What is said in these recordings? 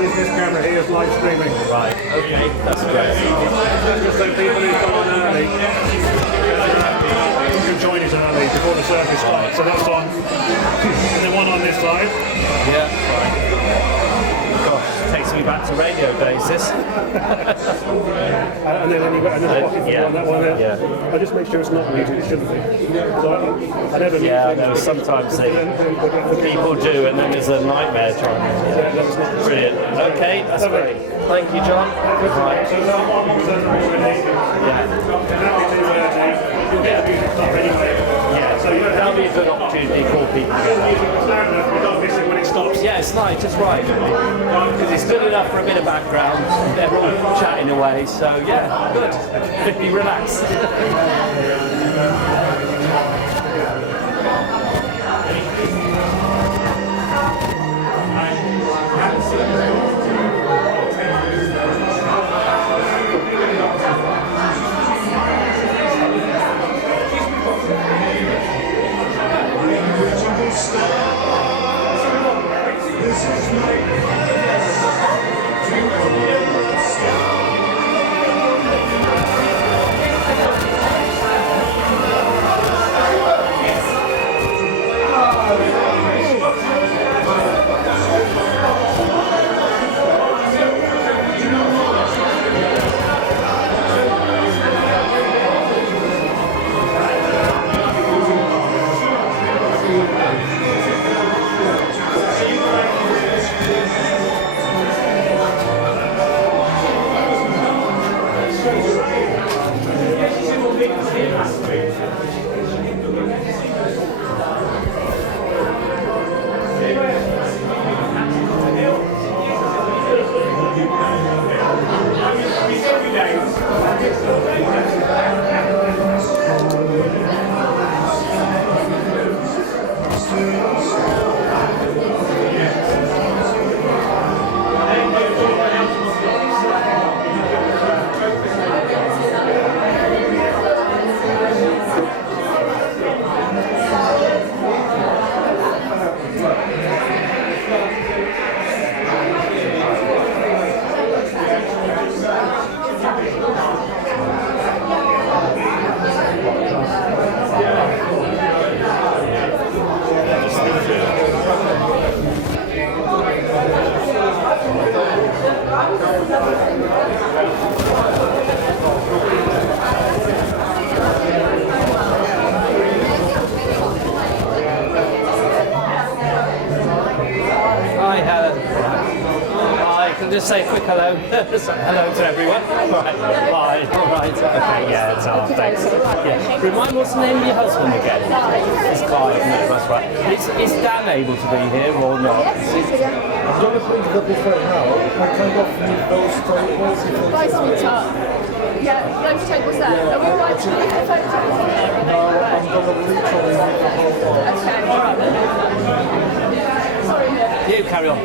This camera here is live streaming. Right, okay, that's great. Just so people who come on early can join us early before the service starts. So that's on. And then one on this side. Yeah, right. Gosh, takes me back to radio days, this. And then you've got another pocket for on that one there. Yeah. I just make sure it's not muted, it shouldn't be. So I never Yeah, no, sometimes people do, and then there's a nightmare trying to. Brilliant. Okay, that's great. Thank you, John. Right. So now one more you'll get a music stuff anyway. Yeah, so that'll be a good opportunity for people to get that. We're not missing when it stops. Yeah, it's nice, just right. Because it's good enough for a bit of background. They're all chatting away, so yeah, good. Be relaxed. just say a quick hello. Hello to everyone. Right. Hi. All right. Okay. Yeah. It's all. Thanks. Yeah. Remind me, what's the name of your husband again? It's Clive. No, that's right. Is Dan able to be here or not? I'm going to bring the buffet now. I kind of need those tables. Right on top. Yeah, those tables there. Are we right to leave the photos there? No, I'm going to literally make the whole one. Okay, all right then. Sorry, Mervyn. You carry on.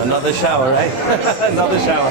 Another shower, eh? Another shower.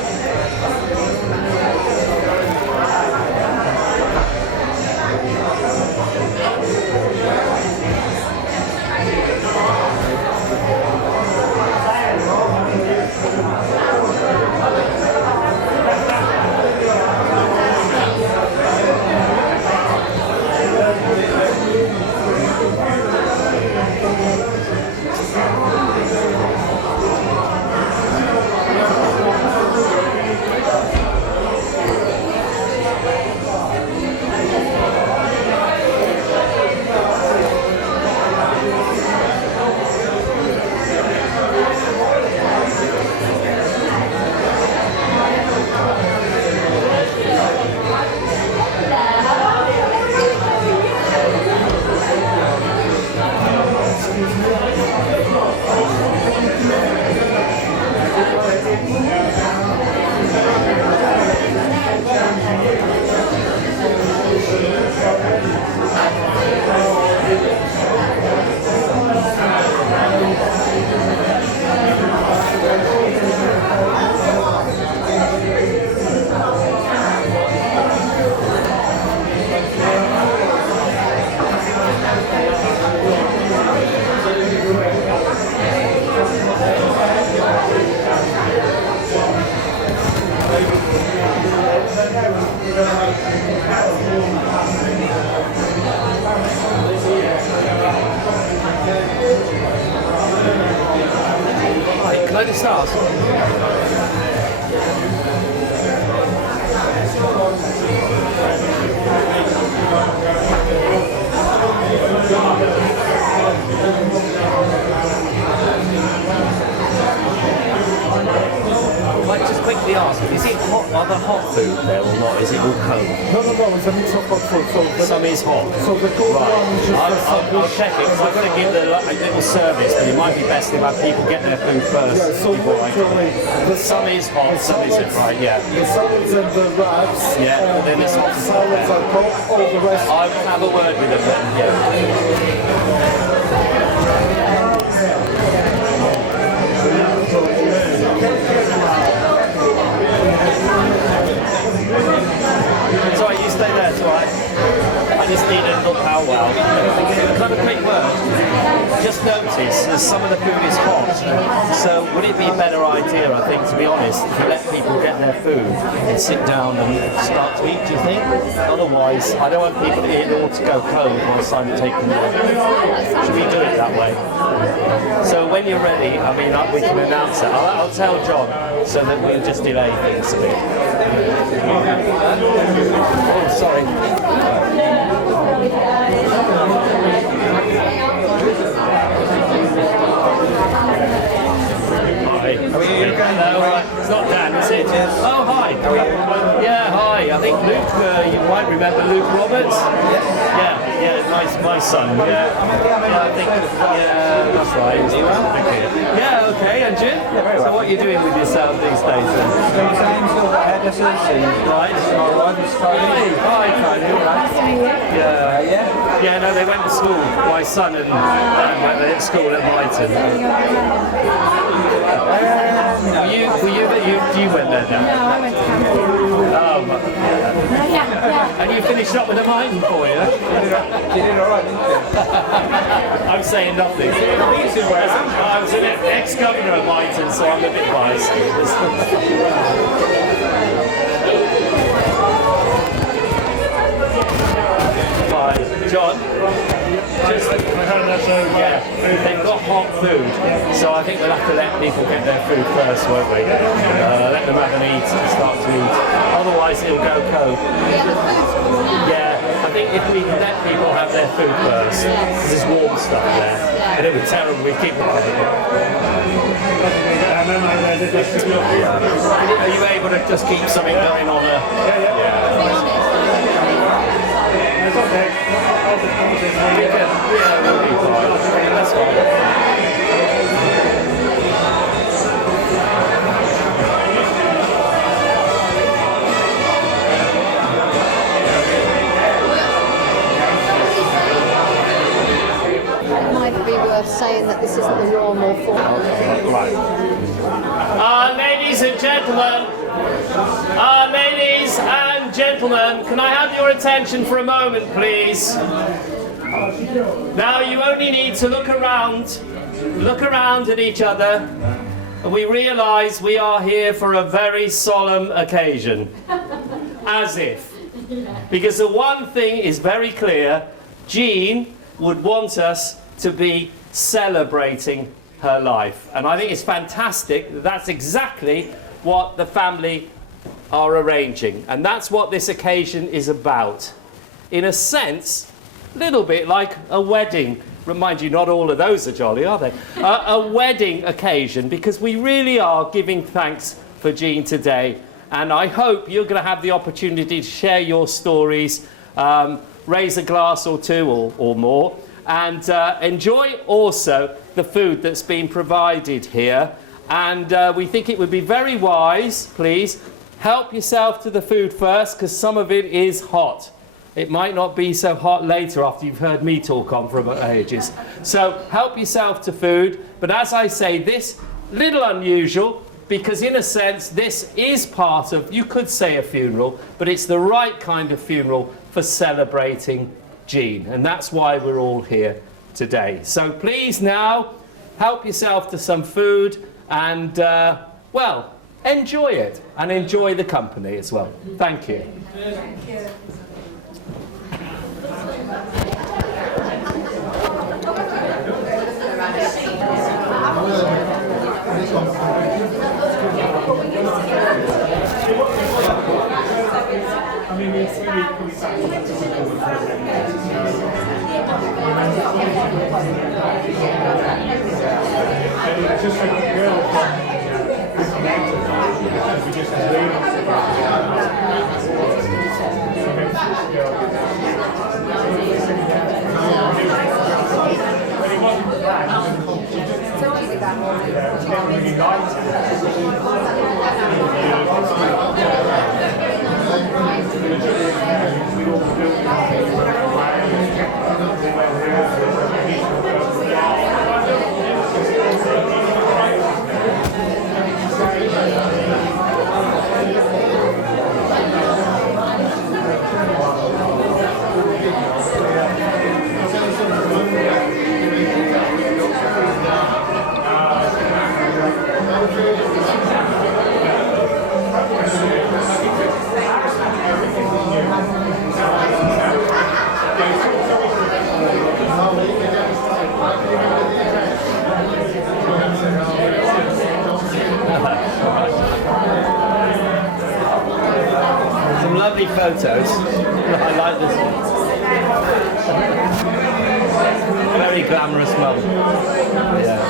Right, can I just ask? Like, just quickly ask, is it hot, are there hot food there or not? Is it all cold? No, it's a mix of hot food. Some is hot. So the cold Right. one is just I'll check it because I've got to give the little service, but it might be best if people get their food first. Yeah, so before literally, some is hot, some isn't, right? Yeah. the salads and the wraps, Yeah, and then it's the hot. salads are cold, all the rest. I will have a word with them then, yeah. It's alright, you stay there, it's alright. I just need a little powwow. Kind of quick word. Just notice that some of the food is hot. So would it be a better idea, I think, to be honest, if you let people get their food and sit down and start to eat, do you think? Otherwise, I don't want people to eat all to go cold whilst I'm taking them. Should we do it that way? So when you're ready, I mean, we can announce it. I'll tell John so that we'll just delay things a bit. Oh, sorry. Hi. Hello. It's not Dan, is it? Oh, hi. Yeah, hi. I think Luke, you might remember Luke Roberts. Yeah, my son. Yeah, I think. Yeah, that's right. Yeah, okay. And Jim? So what are you doing with yourself these days then? Still got hairdressers and Right. Hi, Yeah, no, they went to school. My son and went to school at Brighton. You went there then? No, I went to Camden. Yeah. And you finished up with a Brighton for you? you did alright, didn't you? I'm saying nothing. I was an ex-governor of Brighton, so I'm a bit biased. Hi, John. They've got hot food, so I think we'll have to let people get their food first, won't we? Let them have an eat and start to eat. Otherwise, it'll go cold. Yeah, I think if we let people have their food first, because there's warm stuff there, and it would be terrible we keep it. Are you able to just keep something going on? It's okay. Yeah, we'll be fine. That's fine. It might be worth saying that this isn't the normal form. Ladies and gentlemen, can I have your attention for a moment, please? Now you only need to look around at each other, and we realise we are here for a very solemn occasion. As if. Because the one thing is very clear, Jean would want us to be celebrating her life. And I think it's fantastic that that's exactly what the family are arranging. And that's what this occasion is about. In a sense, a little bit like a wedding. Remind you, not all of those are jolly, are they? A wedding occasion, because we really are giving thanks for Jean today. And I hope you're going to have the opportunity to share your stories, raise a glass or two or more, and enjoy also the food that's been provided here. And we think it would be very wise, please, help yourself to the food first, because some of it is hot. It might not be so hot later after you've heard me talk on for about ages. So help yourself to food. But as I say, this little unusual, because in a sense this is part of, you could say, a funeral, but it's the right kind of funeral for celebrating Jean. And that's why we're all here today. So please now help yourself to some food and, well, enjoy it and enjoy the company as well. Thank you. Thank you. Lovely photos. I like this one. Very glamorous mum. Yeah.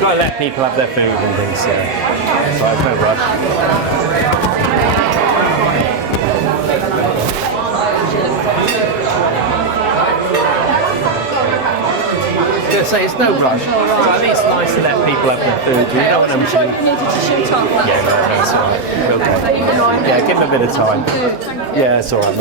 Got to let people have their food and things, so there's no rush. So it's no rush. So I think it's nice to let people have their food. You don't want them to. Needed to shoot off. Yeah, no, it's alright. Okay. Yeah, give them a bit of time. Yeah, it's alright.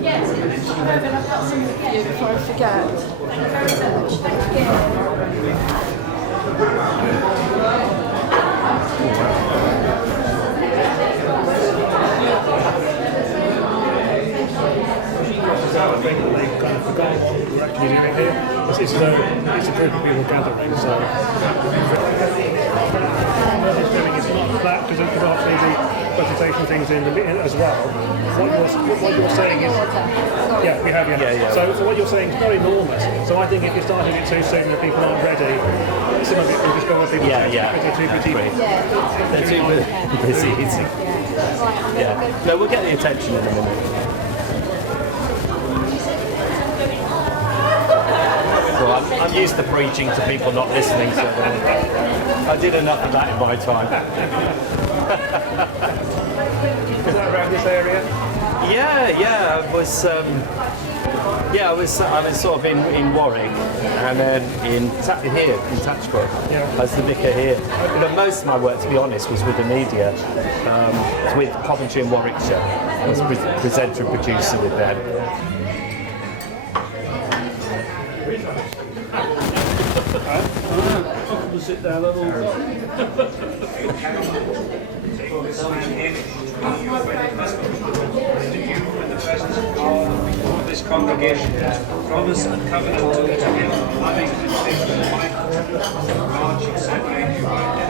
Yes, Mervyn, I've got something for you before I forget. Thank you very much. Thank you. I think they kind of forgot what we're actually doing here. It's a group of people gathering, so what it's doing is not that, because obviously the presentation things in as well. What you're saying is, yeah, we have, yeah. So what you're saying is very enormous. So I think if you're starting it too soon and people aren't ready, some of it will just go on people's heads because they're too busy. They're too busy eating. Yeah. No, we'll get the attention in a minute. Well, I'm used to preaching to people not listening, so I did enough of that in my time. Is that around this area? Yeah, I was sort of in Warwick, and then here in Tachbrook. I was the vicar here. But most of my work, to be honest, was with the media, with Coventry and Warwickshire. I was presenter and producer with them. Sit down a little. Of this congregation, promise and covenant to be together, loving and faithful, God shall separate you right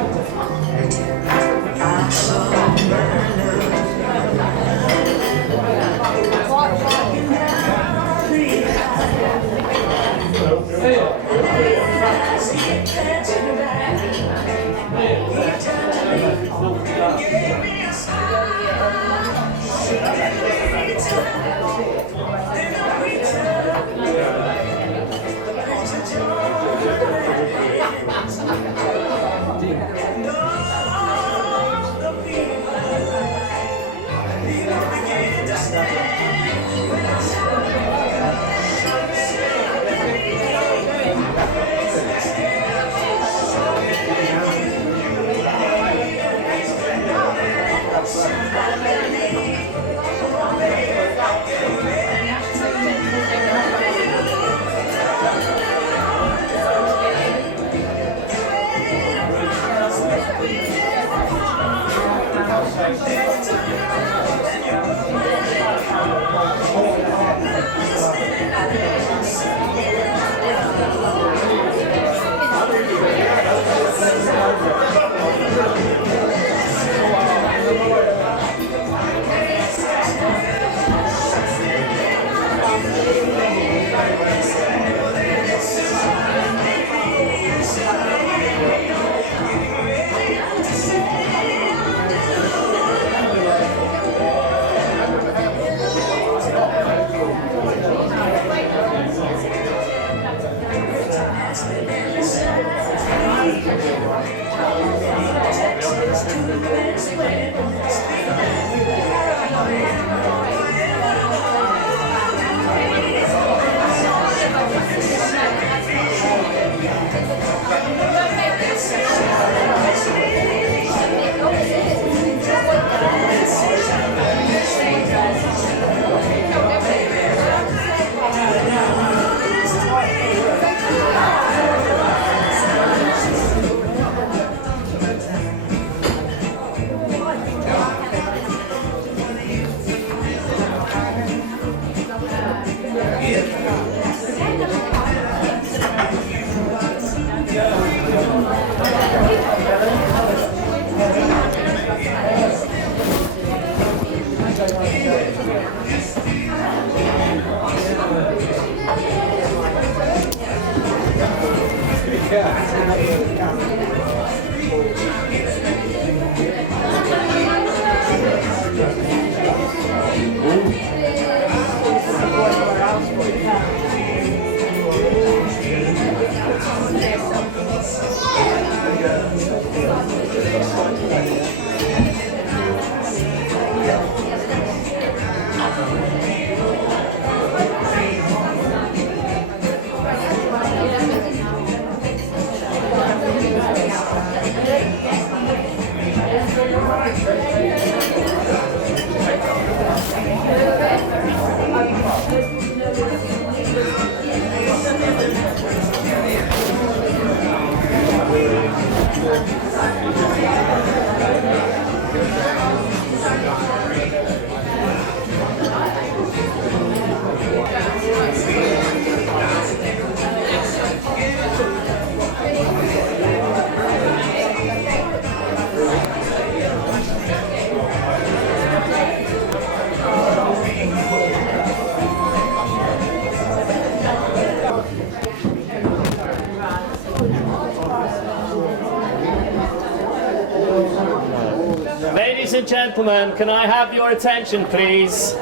gentlemen, can I have your attention, please?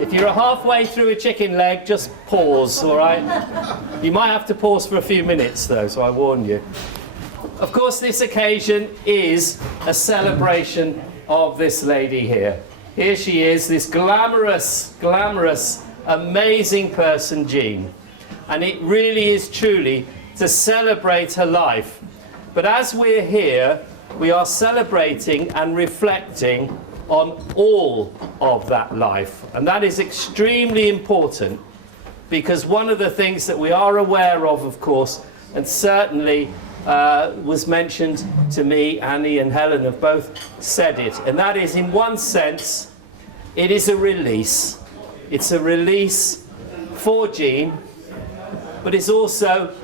If you're halfway through a chicken leg, just pause, all right? You might have to pause for a few minutes, though, so I warn you. Of course, this occasion is a celebration of this lady here. Here she is, this glamorous, amazing person, Jean. And it really is truly to celebrate her life. But as we're here, we are celebrating and reflecting on all of that life. And that is extremely important, because one of the things that we are aware of course, and certainly was mentioned to me, Annie and Helen have both said it, and that is, in one sense, it is a release. It's a release for Jean, but it's also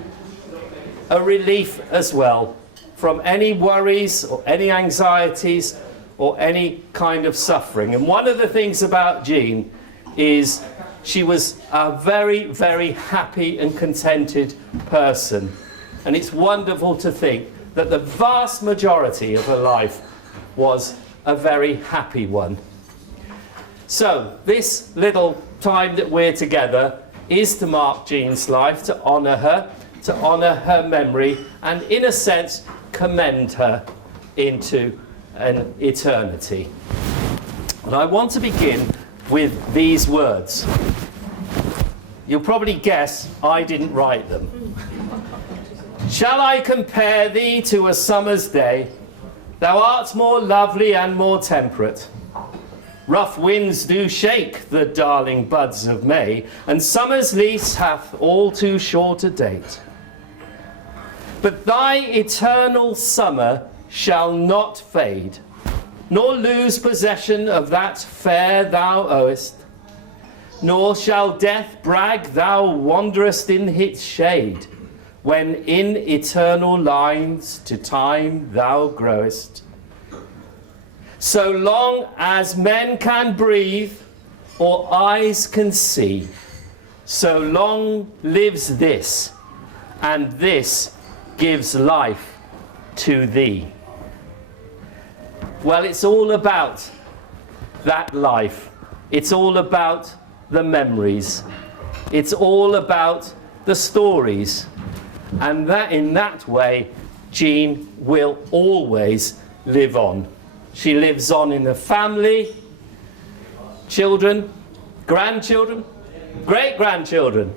a relief as well from any worries or any anxieties or any kind of suffering. And one of the things about Jean is she was a very, very happy and contented person. And it's wonderful to think that the vast majority of her life was a very happy one. So this little time that we're together is to mark Jean's life, to honour her memory, and in a sense commend her into an eternity. And I want to begin with these words. You'll probably guess I didn't write them. Shall I compare thee to a summer's day? Thou art more lovely and more temperate. Rough winds do shake the darling buds of May, and summer's lease hath all too short a date. But thy eternal summer shall not fade, nor lose possession of that fair thou owest, nor shall death brag thou wanderest in its shade, when in eternal lines to time thou growest. So long as men can breathe or eyes can see, so long lives this, and this gives life to thee. Well, it's all about that life. It's all about the memories. It's all about the stories. And that in that way, Jean will always live on. She lives on in the family, children, grandchildren, great-grandchildren.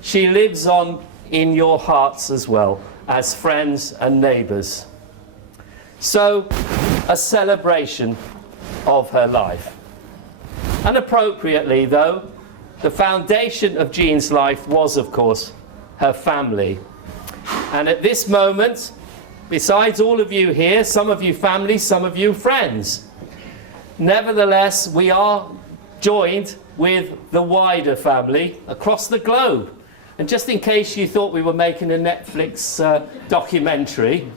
She lives on in your hearts as well, as friends and neighbours. So, a celebration of her life. And appropriately, though, the foundation of Jean's life was, of course, her family. And at this moment, besides all of you here, some of you family, some of you friends, nevertheless, we are joined with the wider family across the globe. And just in case you thought we were making a Netflix documentary,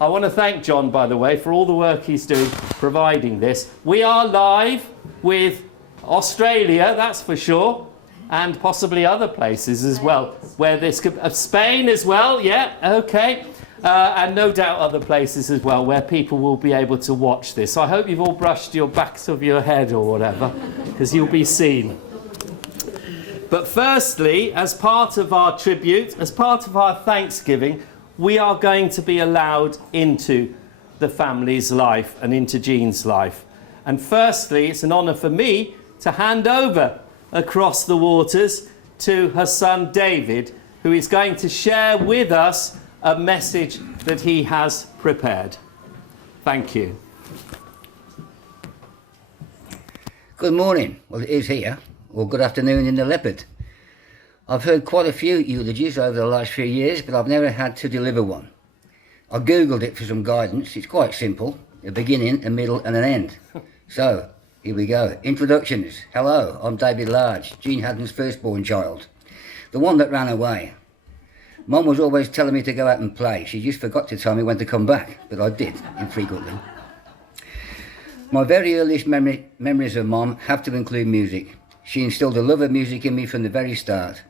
I want to thank John, by the way, for all the work he's doing providing this. We are live with Australia, that's for sure, and possibly other places as well, where this could, Spain as well, yeah, okay, and no doubt other places as well where people will be able to watch this. So I hope you've all brushed your backs of your head or whatever, because you'll be seen. But firstly, as part of our tribute, as part of our Thanksgiving, we are going to be allowed into the family's life and into Jean's life. And firstly, it's an honour for me to hand over across the waters to her son David, who is going to share with us a message that he has prepared. Thank you. Good morning. Well, it is here, or good afternoon in the Leopard. I've heard quite a few eulogies over the last few years, but I've never had to deliver one. I googled it for some guidance. It's quite simple, a beginning, a middle and an end. So, here we go. Introductions. Hello, I'm David Large, Jean Haddon's firstborn child, the one that ran away. Mum was always telling me to go out and play. She just forgot to tell me when to come back, but I did, infrequently. My very earliest memories of Mum have to include music. She instilled a love of music in me from the very start.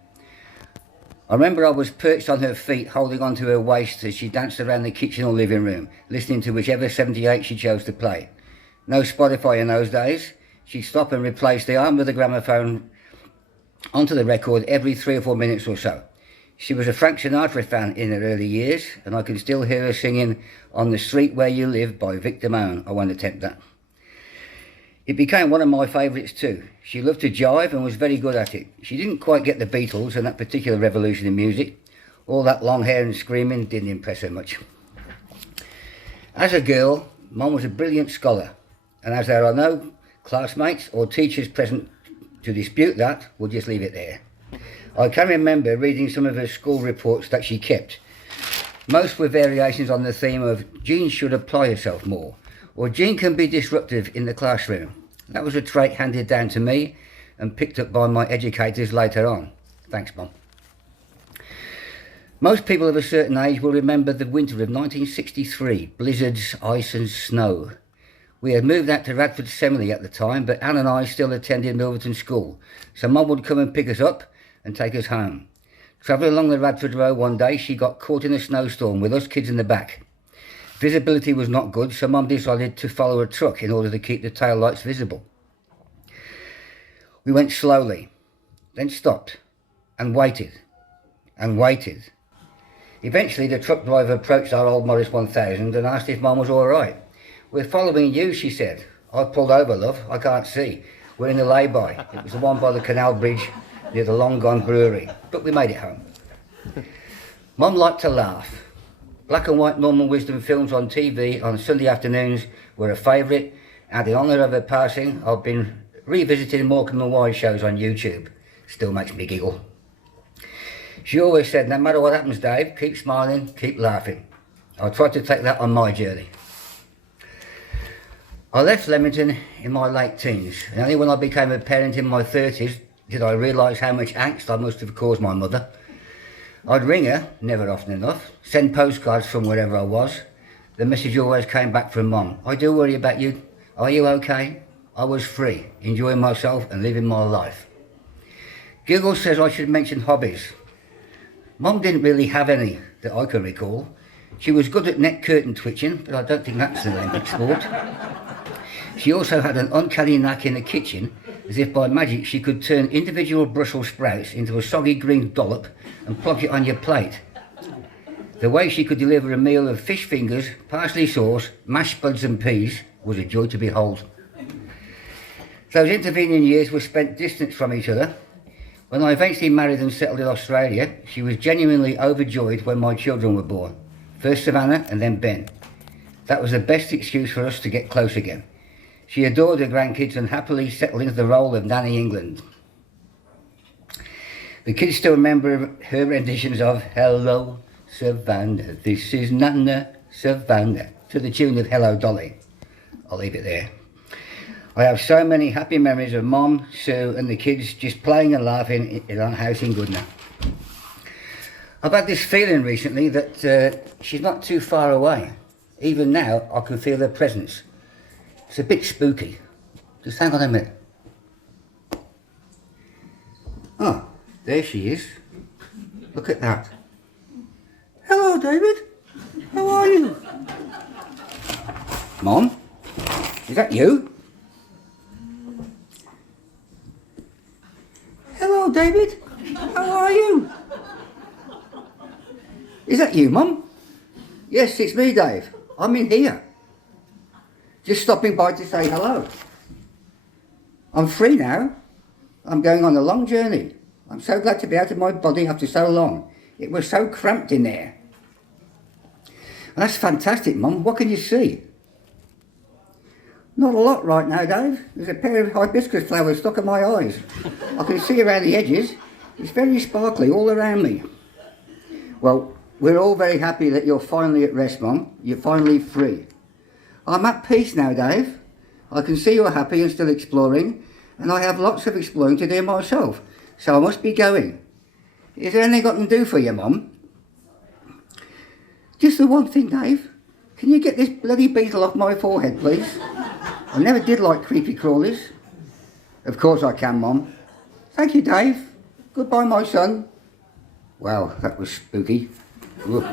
I remember I was perched on her feet, holding onto her waist as she danced around the kitchen or living room, listening to whichever 78 she chose to play. No Spotify in those days. She'd stop and replace the arm of the gramophone onto the record every 3 or 4 minutes or so. She was a Frank Sinatra fan in her early years, and I can still hear her singing On the Street Where You Live by Victor Moan. I won't attempt that. It became one of my favourites too. She loved to jive and was very good at it. She didn't quite get the Beatles and that particular revolution in music. All that long hair and screaming didn't impress her much. As a girl, Mum was a brilliant scholar, and as there are no classmates or teachers present to dispute that, we'll just leave it there. I can remember reading some of her school reports that she kept. Most were variations on the theme of Jean should apply herself more, or Jean can be disruptive in the classroom. That was a trait handed down to me and picked up by my educators later on. Thanks, Mum. Most people of a certain age will remember the winter of 1963, blizzards, ice and snow. We had moved out to Radford Seminary at the time, but Anne and I still attended Milverton School, so Mum would come and pick us up and take us home. Travelling along the Radford Road one day, she got caught in a snowstorm with us kids in the back. Visibility was not good, so Mum decided to follow a truck in order to keep the tail lights visible. We went slowly, then stopped and waited and waited. Eventually the truck driver approached our old Morris 1000 and asked if Mum was all right. "We're following you," she said. "I pulled over, love. I can't see. We're in the lay-by." It was the one by the canal bridge near the long-gone brewery, but we made it home. Mum liked to laugh. Black and white normal wisdom films on TV on Sunday afternoons were a favourite, and in honour of her passing, I've been revisiting Morecambe and Wise shows on YouTube. Still makes me giggle. She always said, "No matter what happens, Dave, keep smiling, keep laughing." I tried to take that on my journey. I left Leamington in my late teens, and only when I became a parent in my 30s did I realise how much angst I must have caused my mother. I'd ring her, never often enough, send postcards from wherever I was. The message always came back from Mum. "I do worry about you. Are you okay?" I was free, enjoying myself and living my life. Google says I should mention hobbies. Mum didn't really have any that I can recall. She was good at neck curtain twitching, but I don't think that's an Olympic sport. She also had an uncanny knack in the kitchen, as if by magic she could turn individual Brussels sprouts into a soggy green dollop and plonk it on your plate. The way she could deliver a meal of fish fingers, parsley sauce, mashed spuds and peas was a joy to behold. Those intervening years were spent distant from each other. When I eventually married and settled in Australia, she was genuinely overjoyed when my children were born. First Savannah and then Ben. That was the best excuse for us to get close again. She adored her grandkids and happily settled into the role of Nanny England. The kids still remember her renditions of "Hello Savannah, this is Nana Savannah," to the tune of "Hello Dolly." I'll leave it there. I have so many happy memories of Mum, Sue and the kids just playing and laughing in our house in Goodna. I've had this feeling recently that she's not too far away. Even now I can feel her presence. It's a bit spooky. Just hang on a minute. Oh, there she is. Look at that. "Hello, David. How are you?" "Mom? Is that you?" "Hello, David. How are you?" "Is that you, Mum?" "Yes, it's me, Dave. I'm in here. Just stopping by to say hello. I'm free now. I'm going on a long journey. I'm so glad to be out of my body after so long. It was so cramped in there." "That's fantastic, Mum. What can you see?" "Not a lot right now, Dave. There's a pair of hibiscus flowers stuck in my eyes. I can see around the edges. It's very sparkly all around me." "Well, we're all very happy that you're finally at rest, Mum. You're finally free." "I'm at peace now, Dave. I can see you're happy and still exploring, and I have lots of exploring to do myself, so I must be going. Is there anything I can do for you, Mum?" "Just the one thing, Dave. Can you get this bloody beetle off my forehead, please? I never did like creepy crawlies." "Of course I can, Mum." "Thank you, Dave. Goodbye, my son." Wow, that was spooky. Ugh.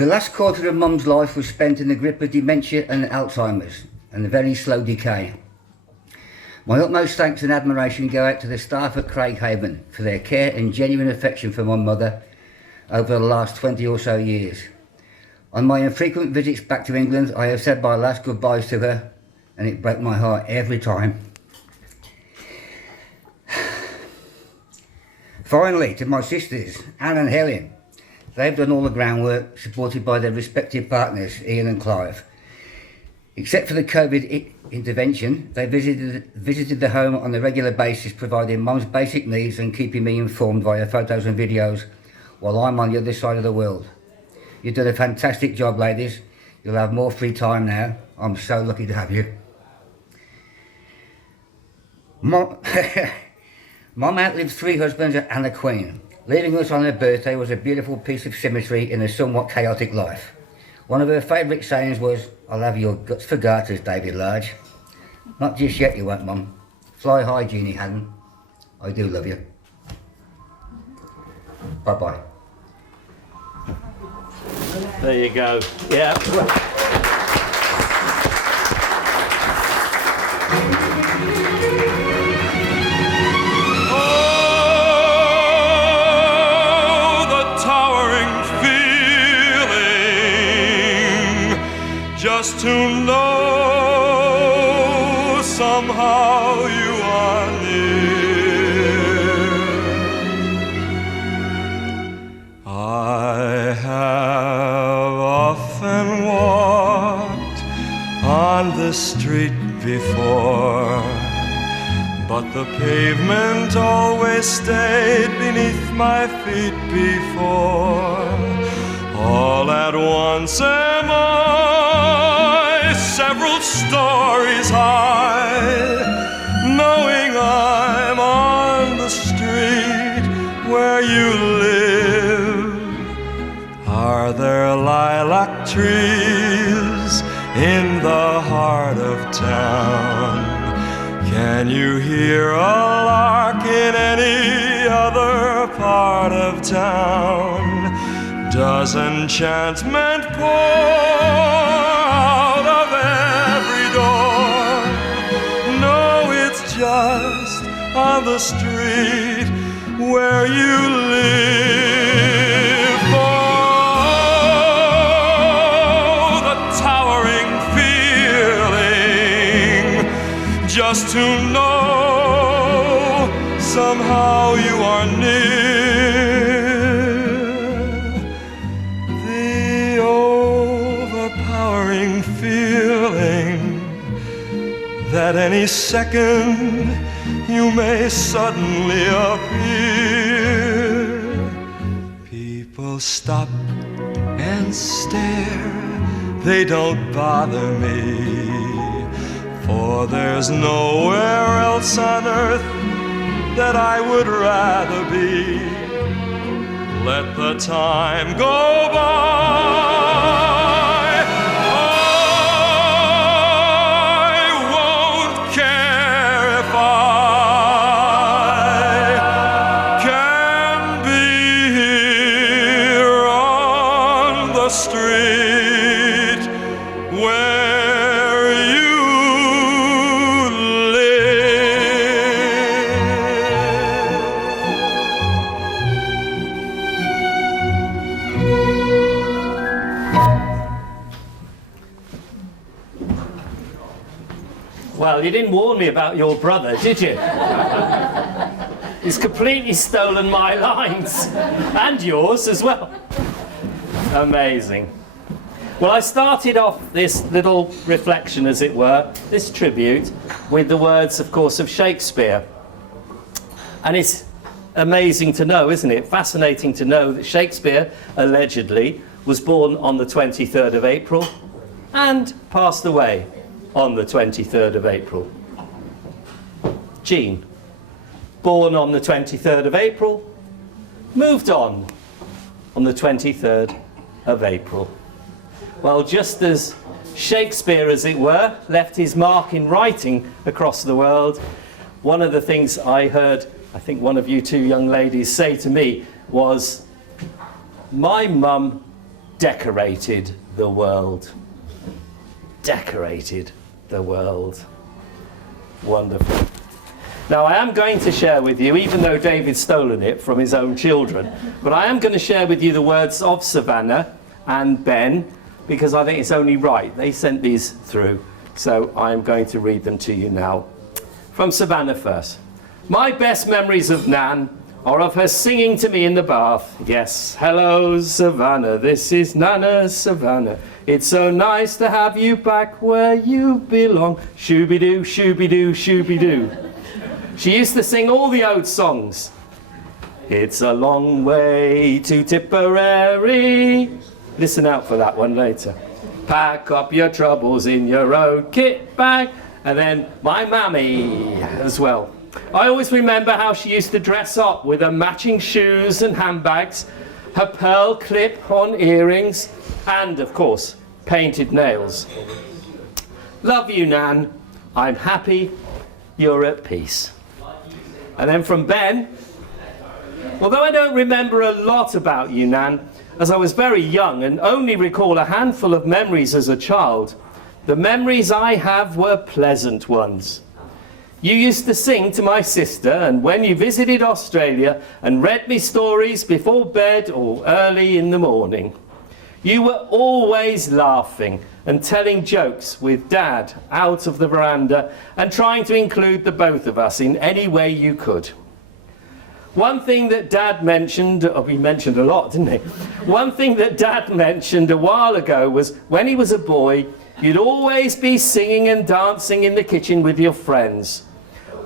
The last quarter of Mum's life was spent in the grip of dementia and Alzheimer's and a very slow decay. My utmost thanks and admiration go out to the staff at Craighaven for their care and genuine affection for my mother over the last 20 or so years. On my infrequent visits back to England, I have said my last goodbyes to her, and it broke my heart every time. Finally, to my sisters, Anne and Helen. They've done all the groundwork, supported by their respective partners, Ian and Clive. Except for the COVID intervention, they visited the home on a regular basis, providing Mum's basic needs and keeping me informed via photos and videos while I'm on the other side of the world. You've done a fantastic job, ladies. You'll have more free time now. I'm so lucky to have you. Mum outlived 3 husbands and a queen. Leaving us on her birthday was a beautiful piece of symmetry in a somewhat chaotic life. One of her favourite sayings was, "I'll have your guts for garters, David Large." Not just yet, you won't, Mum. Fly high, Jeannie Haddon. I do love you. Bye-bye. There you go. Yeah. Oh, the towering feeling, just to know somehow you are near. I have often walked on this street before, but the pavement always stayed beneath my feet before. All at once am I several stories high, knowing I'm on the street where you live. Are there lilac trees in the heart of town? Can you hear a lark in any other part of town? Does enchantment pour out of every door? No, it's just on the street where you live. Oh, the towering feeling, just to know somehow you are near. The overpowering feeling that any second you may suddenly appear. People stop and stare, they don't bother me, for there's nowhere else on earth that I would rather be. Let the time go by, I won't care if I can be here on the street where you Well, you didn't warn me about your brother, did you? He's completely stolen my lines. And yours as well. Amazing. Well, I started off this little reflection, as it were, this tribute, with the words, of course, of Shakespeare. And it's amazing to know, isn't it? Fascinating to know that Shakespeare, allegedly, was born on the 23rd of April and passed away on the 23rd of April. Jean, born on the 23rd of April, moved on the 23rd of April. Well, just as Shakespeare, as it were, left his mark in writing across the world, one of the things I heard, I think one of you two young ladies say to me was, my mum decorated the world. Decorated the world. Wonderful. Now I am going to share with you, even though David's stolen it from his own children, but I am going to share with you the words of Savannah and Ben, because I think it's only right. They sent these through, so I am going to read them to you now. From Savannah first. My best memories of Nan are of her singing to me in the bath. Yes, hello Savannah, this is Nana Savannah. It's so nice to have you back where you belong. Shooby-doo, shooby-doo, shooby-doo. She used to sing all the old songs. It's a long way to Tipperary. Listen out for that one later. Pack up your troubles in your own kit bag. And then my mammy as well. I always remember how she used to dress up with her matching shoes and handbags, her pearl clip-on earrings, and, of course, painted nails. Love you, Nan. I'm happy you're at peace. And then from Ben, although I don't remember a lot about you, Nan, as I was very young and only recall a handful of memories as a child, the memories I have were pleasant ones. You used to sing to my sister, and when you visited Australia and read me stories before bed or early in the morning, you were always laughing and telling jokes with Dad out of the veranda and trying to include the both of us in any way you could. One thing that Dad mentioned, he mentioned a lot, didn't he? One thing that Dad mentioned a while ago was when he was a boy, you'd always be singing and dancing in the kitchen with your friends.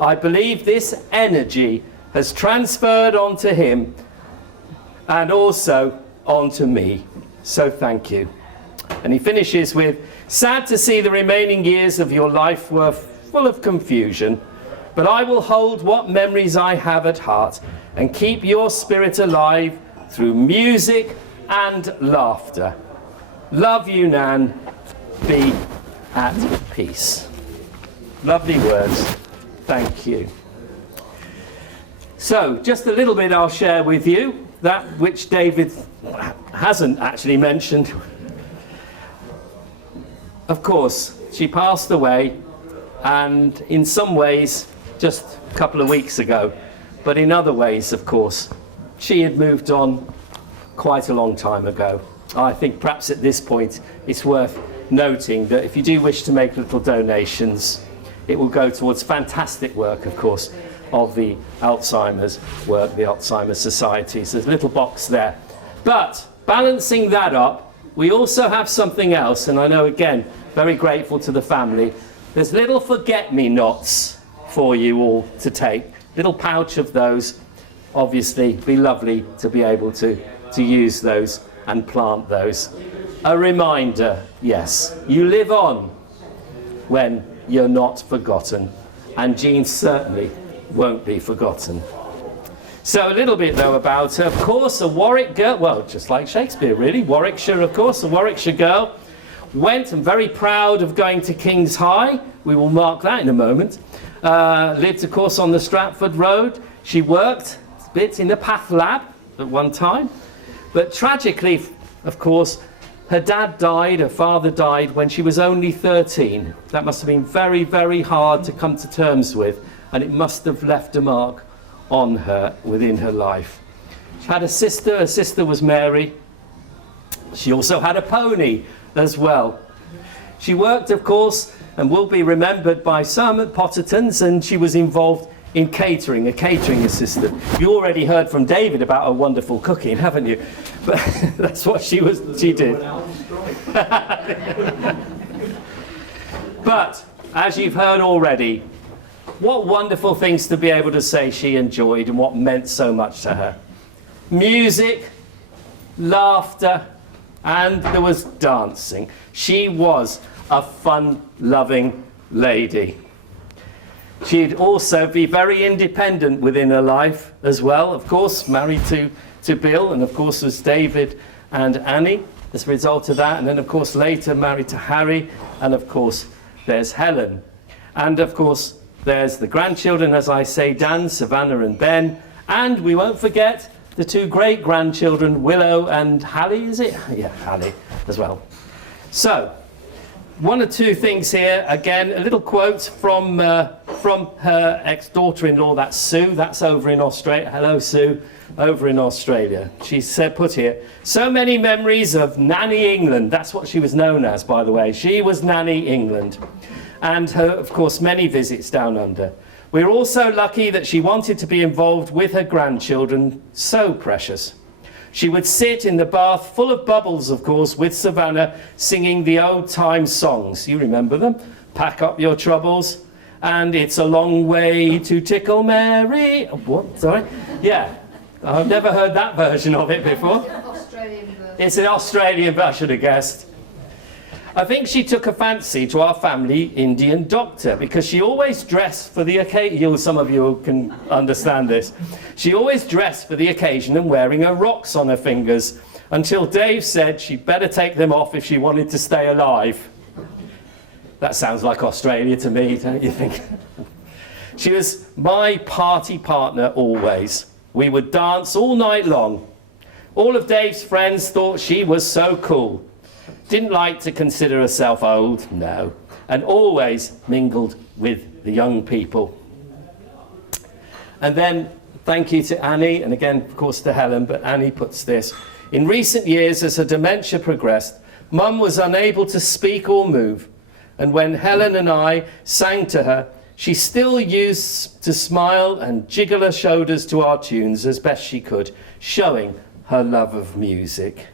I believe this energy has transferred onto him and also onto me. So thank you. And he finishes with, sad to see the remaining years of your life were full of confusion, but I will hold what memories I have at heart and keep your spirit alive through music and laughter. Love you, Nan. Be at peace. Lovely words. Thank you. So, just a little bit I'll share with you, that which David hasn't actually mentioned. Of course, she passed away, and in some ways, just a couple of weeks ago, but in other ways, of course, she had moved on quite a long time ago. I think perhaps at this point, it's worth noting that if you do wish to make little donations, it will go towards fantastic work, of course, of the Alzheimer's work, the Alzheimer's societies. There's a little box there. But balancing that up, we also have something else, and I know, again, very grateful to the family. There's little forget-me-nots for you all to take. Little pouch of those. Obviously, be lovely to be able to use those and plant those. A reminder, yes, you live on when you're not forgotten, and Jean certainly won't be forgotten. So a little bit though about her. Of course, a Warwick girl, well, just like Shakespeare really, Warwickshire of course, a Warwickshire girl, went and very proud of going to King's High, we will mark that in a moment, lived of course on the Stratford Road. She worked a bit in the Path Lab at one time, but tragically, of course, her dad died, her father died when she was only 13. That must have been very, very hard to come to terms with, and it must have left a mark on her within her life. She had a sister, her sister was Mary. She also had a pony as well. She worked, of course, and will be remembered by some at Potterton's, and she was involved in catering, a catering assistant. You already heard from David about her wonderful cooking, haven't you? But that's what she did. But, as you've heard already, what wonderful things to be able to say she enjoyed and what meant so much to her. Music, laughter, and there was dancing. She was a fun-loving lady. She'd also be very independent within her life as well. Of course, married to Bill, and of course was David and Annie as a result of that. And then, of course, later married to Harry. And, of course, there's Helen. And, of course, there's the grandchildren, as I say, Dan, Savannah and Ben. And we won't forget the two great-grandchildren, Willow and Hallie, is it? Yeah, Hallie as well. So, one or two things here. Again, a little quote from her ex-daughter-in-law, that's Sue. That's over in Australia. Hello, Sue, over in Australia. She said, put here, so many memories of Nanny England. That's what she was known as, by the way. She was Nanny England. And her, of course, many visits down under. We're also lucky that she wanted to be involved with her grandchildren. So precious. She would sit in the bath, full of bubbles, of course, with Savannah, singing the old-time songs. You remember them? Pack up your troubles, and it's a long way to Tickle Mary. What? Sorry? Yeah. I've never heard that version of it before. Australian version. It's an Australian version, I should have guessed. I think she took a fancy to our family Indian doctor because she always dressed for the occasion. Some of you can understand this. She always dressed for the occasion and wearing her rocks on her fingers until Dave said she'd better take them off if she wanted to stay alive. That sounds like Australia to me, don't you think? She was my party partner always. We would dance all night long. All of Dave's friends thought she was so cool. Didn't like to consider herself old, no, and always mingled with the young people. And then, thank you to Annie, and again, of course, to Helen, but Annie puts this. In recent years, as her dementia progressed, Mum was unable to speak or move, and when Helen and I sang to her, she still used to smile and jiggle her shoulders to our tunes as best she could, showing her love of music.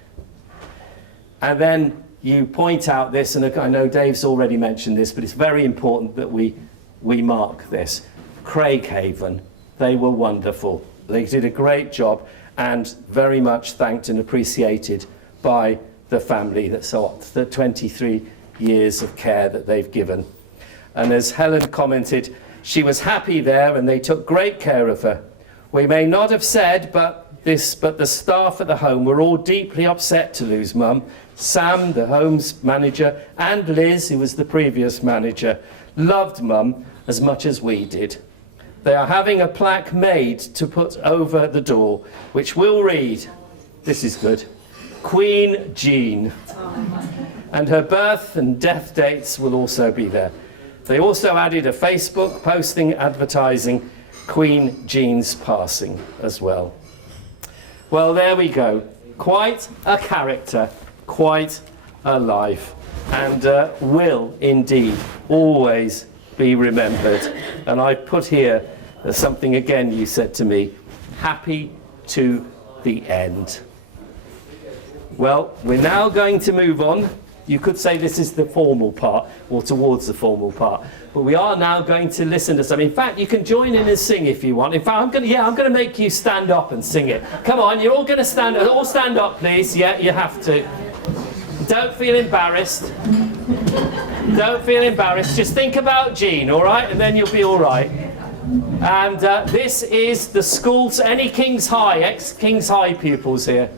And then you point out this, and I know Dave's already mentioned this, but it's very important that we mark this. Craighaven, they were wonderful. They did a great job and very much thanked and appreciated by the family that's the 23 years of care that they've given. And as Helen commented, she was happy there and they took great care of her. We may not have said, but the staff at the home were all deeply upset to lose Mum. Sam, the home's manager, and Liz, who was the previous manager, loved Mum as much as we did. They are having a plaque made to put over the door, which will read, this is good, Queen Jean. And her birth and death dates will also be there. They also added a Facebook posting advertising Queen Jean's passing as well. Well, there we go. Quite a character, quite a life, and will indeed always be remembered. And I put here something again you said to me, happy to the end. Well, we're now going to move on. You could say this is the formal part, or towards the formal part, but we are now going to listen to some. In fact, you can join in and sing if you want. In fact, I'm going to make you stand up and sing it. Come on, you're all going to stand up. All stand up, please. Yeah, you have to. Don't feel embarrassed. Don't feel embarrassed. Just think about Jean, all right, and then you'll be all right. And this is the schools. Any King's High, ex-King's High pupils here?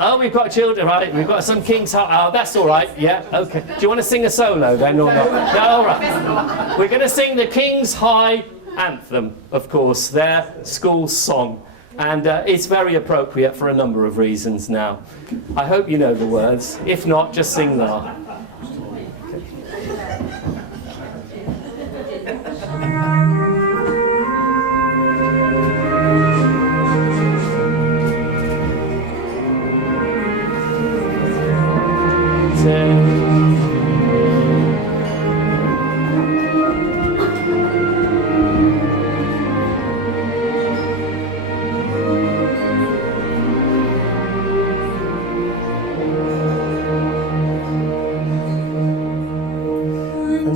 Oh, we've got children, right? We've got some King's High. Oh, that's all right. Yeah, okay. Do you want to sing a solo then, or not? No, all right. We're going to sing the King's High anthem, of course, their school song. And it's very appropriate for a number of reasons now. I hope you know the words. If not, just sing that.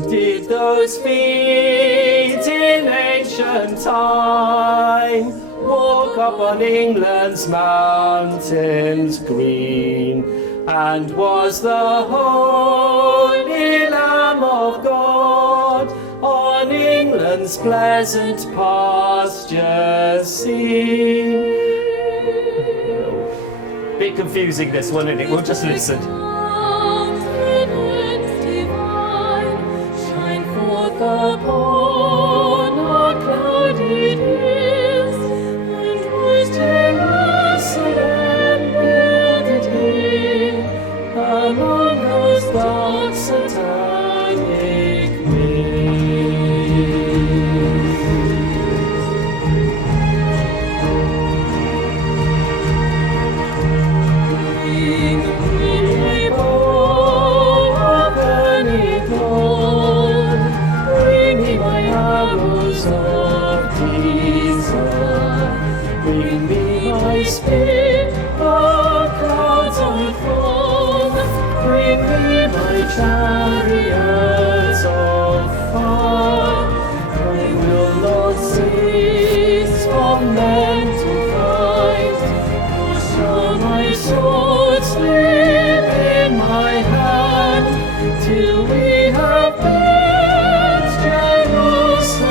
Did those feet in ancient time walk up on England's mountains green? And was the Holy Lamb of God on England's pleasant pastures seen? Bit confusing this one, isn't it? We'll just listen. Upon our clouded hills, speed, the clouds are full. Bring me my chariots of fire. I will not cease from them to fight, nor shall my sword slip in my hand, till we have built Jerusalem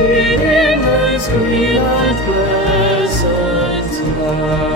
in its green and pleasant land.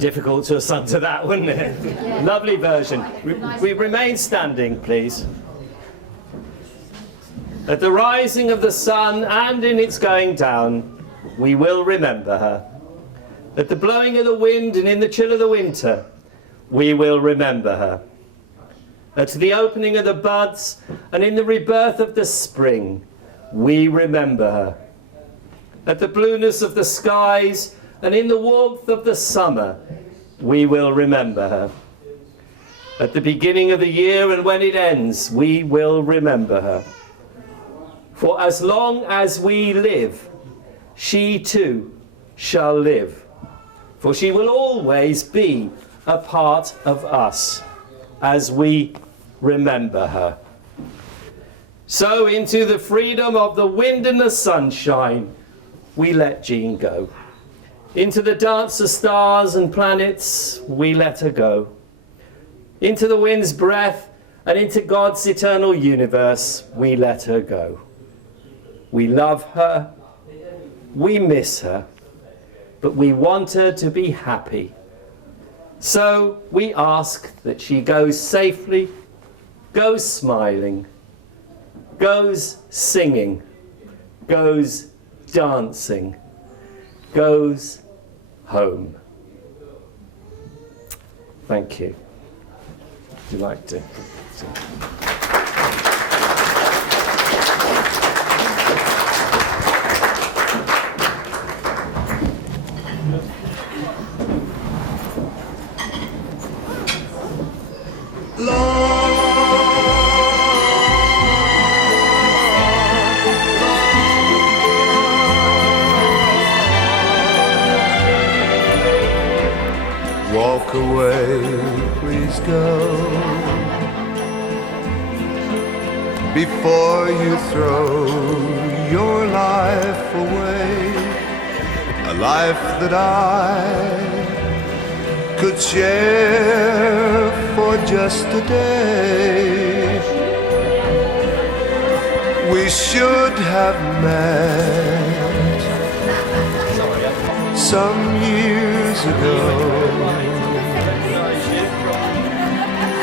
Difficult to have sung to that, wouldn't it? Yeah. Lovely version. We remain standing, please. At the rising of the sun and in its going down, we will remember her. At the blowing of the wind and in the chill of the winter, we will remember her. At the opening of the buds and in the rebirth of the spring, we remember her. At the blueness of the skies and in the warmth of the summer, we will remember her. At the beginning of the year and when it ends, we will remember her. For as long as we live, she too shall live. For she will always be a part of us as we remember her. So into the freedom of the wind and the sunshine, we let Jean go. Into the dance of stars and planets, we let her go. Into the wind's breath and into God's eternal universe, we let her go. We love her, we miss her, but we want her to be happy. So we ask that she goes safely, goes smiling, goes singing, goes dancing, goes home. Thank you. Would you like to? Walk away, please go, before you throw your life away, a life that I could share for just a day. We should have met some years ago.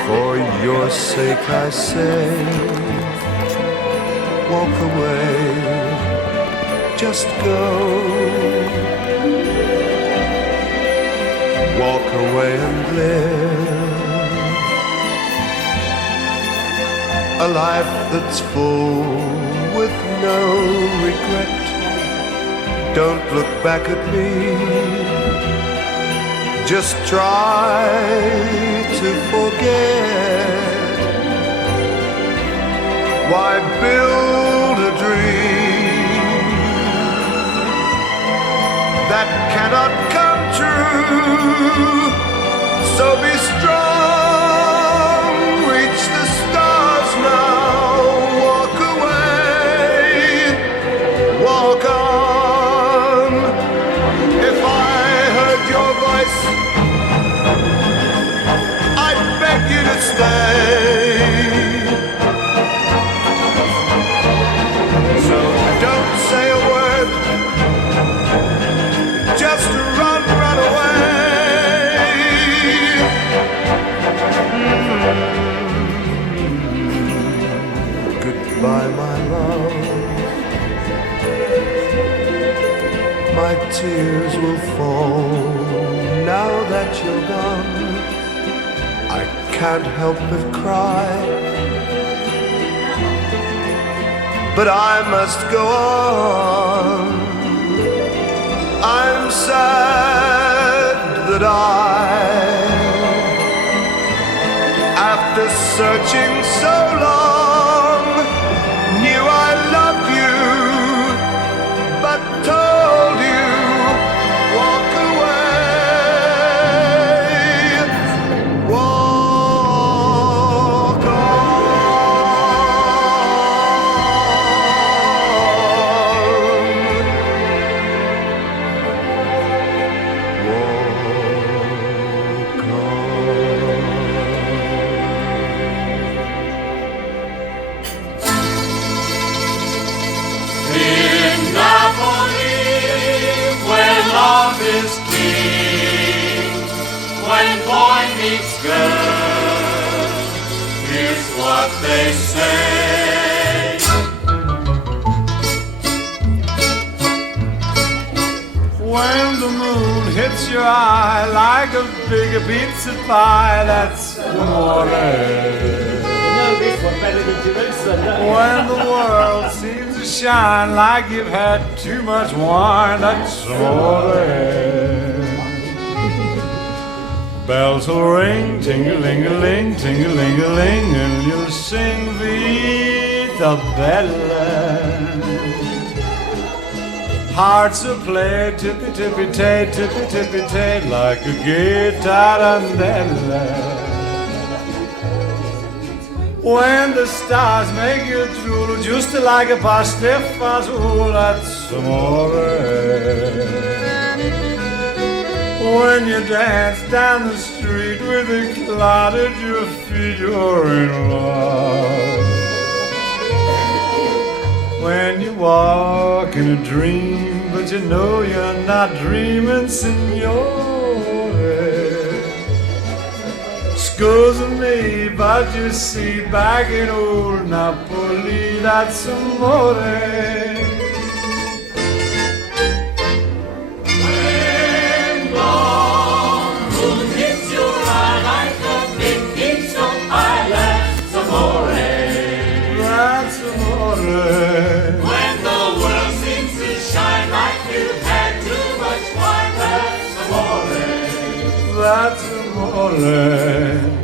For your sake I say, walk away, just go. Walk away and live a life that's full with no regret. Don't look back at me, just try to forget. Why build a dream that cannot come true? So be strong, reach the stars now, walk away, walk on. If I heard your voice, I'd beg you to stay. So don't say a word, just run, run away. Goodbye, my love. My tears will fall now that you're gone. I can't help but cry, but I must go on. I'm sad that after searching so long, knew I loved you, but told you, walk away, walk on. Is king when boy meets girl, here's what they say. When the moon hits your eye like a big pizza pie, that's amore. This one better than Jerusalem, don't you? When the world seems to shine like you've had too much wine, that's amore. Bells will ring, ting-a-ling-a-ling, ting-a-ling-a-ling, and you'll sing Vita Bella. Hearts will play tippy-tippy-tay, tippy-tippy-tay, like a guitarandella. When the stars make you drool, just like a pastifazool, that's amore. When you dance down the street with a cloud at your feet, you're in love. When you walk in a dream, but you know you're not dreaming, signore. Scusa me, but you see, back in old Napoli, that's amore. When the world seems to shine like you've had too much wine, that's amore. That's amore.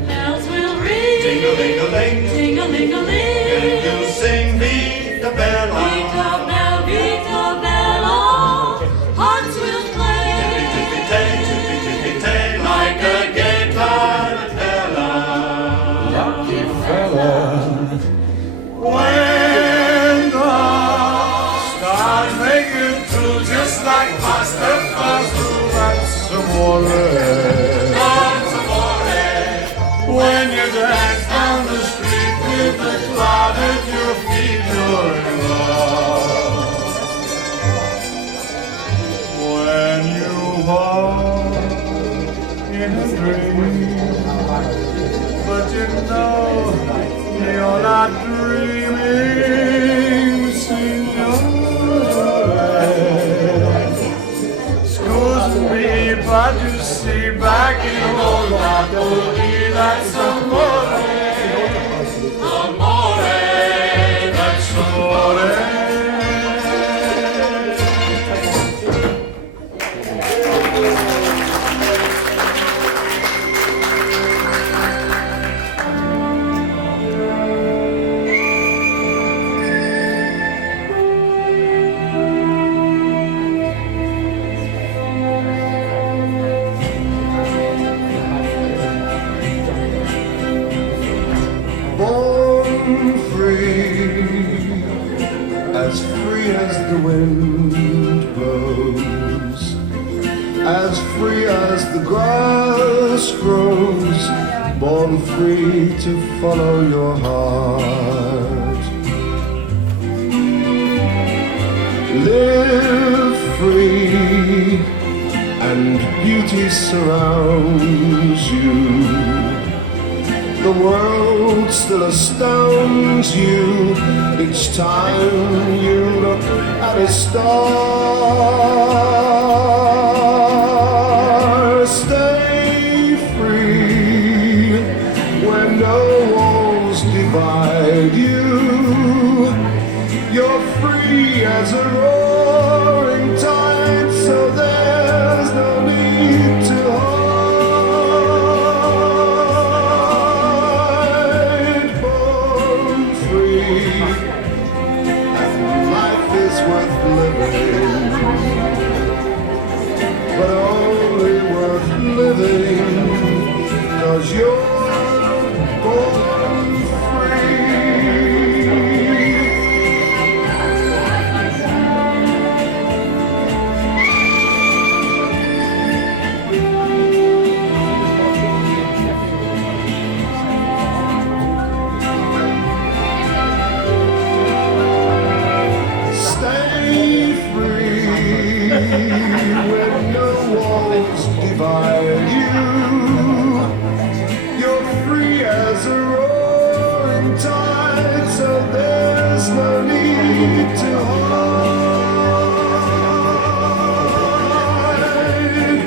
Bells will ring, Ding-a-ling-a-ling, ding-a-ling-a-ling, and you'll sing Vita Bella. Vita Bella, Vita Bella. Hearts will play, Tippy-tippy-tay, tippy-tippy-tay, like a gay tarantella. Lucky fella. When the stars make it through, just like pasta fazool, that's amore. That's amore. When you dance down the street with the cloud at your feet, you're in love. When you walk in a dream, but you know you're not dreaming, signore. Excuse me, but you see, back in old Napoli, that's amore, amore. free as the wind blows, as free as the grass grows, born free to follow your heart. Live free and beauty surrounds you. The world still astounds you each time you look at a star. Stay free when no walls divide you. You're free as a roaring tide, so there's no need to hide. Born free, and life is worth living, but only worth living 'cause you're born free. When no walls divide you, you're free as a roaring tide, so there's no need to hide.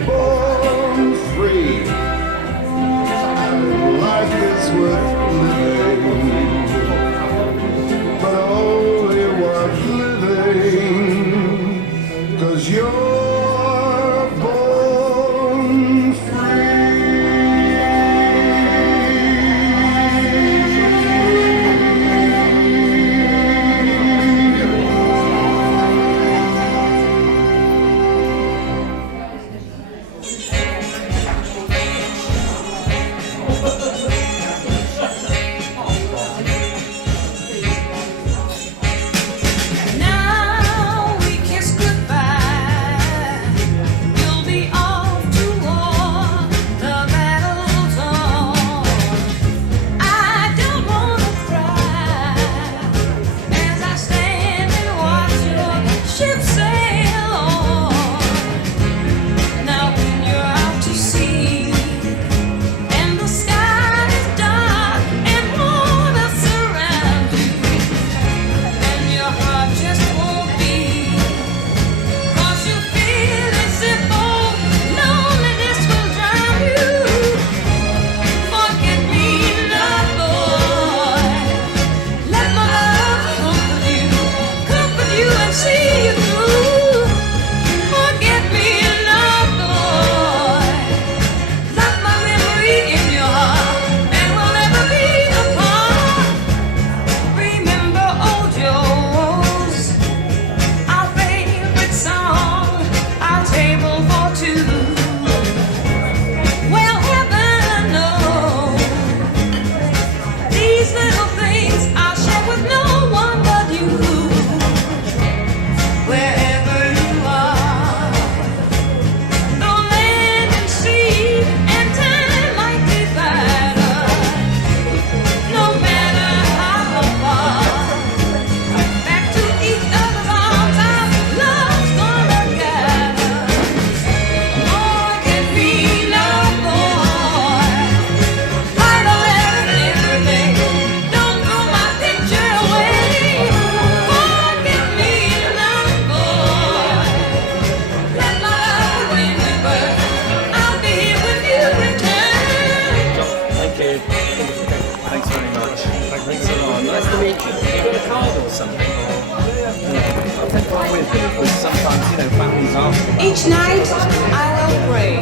Born free, and life is worth living, but only worth living 'cause you're born Each night I will pray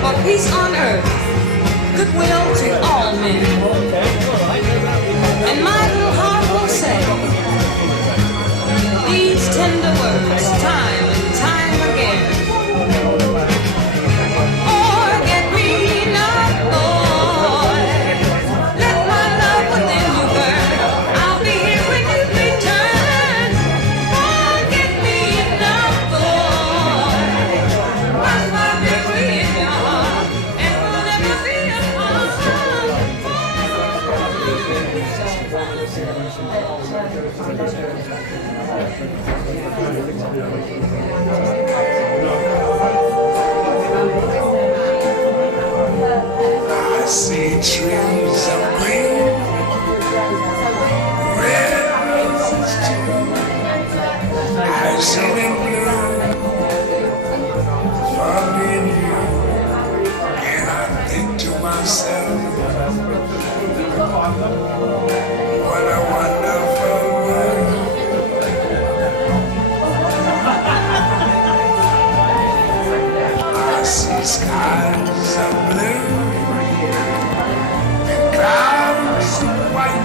for peace on earth, goodwill to all men. And my little heart will say these tender words time and time again. Forget me not, boy. Let my love within you I see trees of green, red roses too. I see them blue for me and you. And I think to myself, what a wonderful world. I see skies of blue and clouds of white,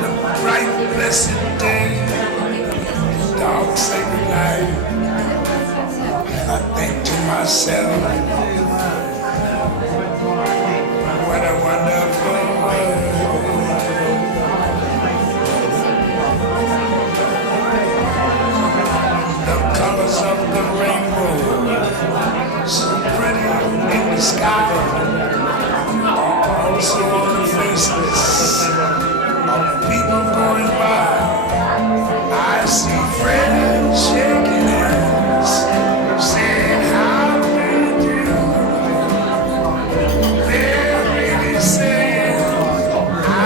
the bright blessed day, the dark sacred night. And I think to myself, what a wonderful world. The colors of the rainbow, so pretty in the sky, are also on the faces of people going by. I see friends shaking hands, saying how do you do. They're really saying I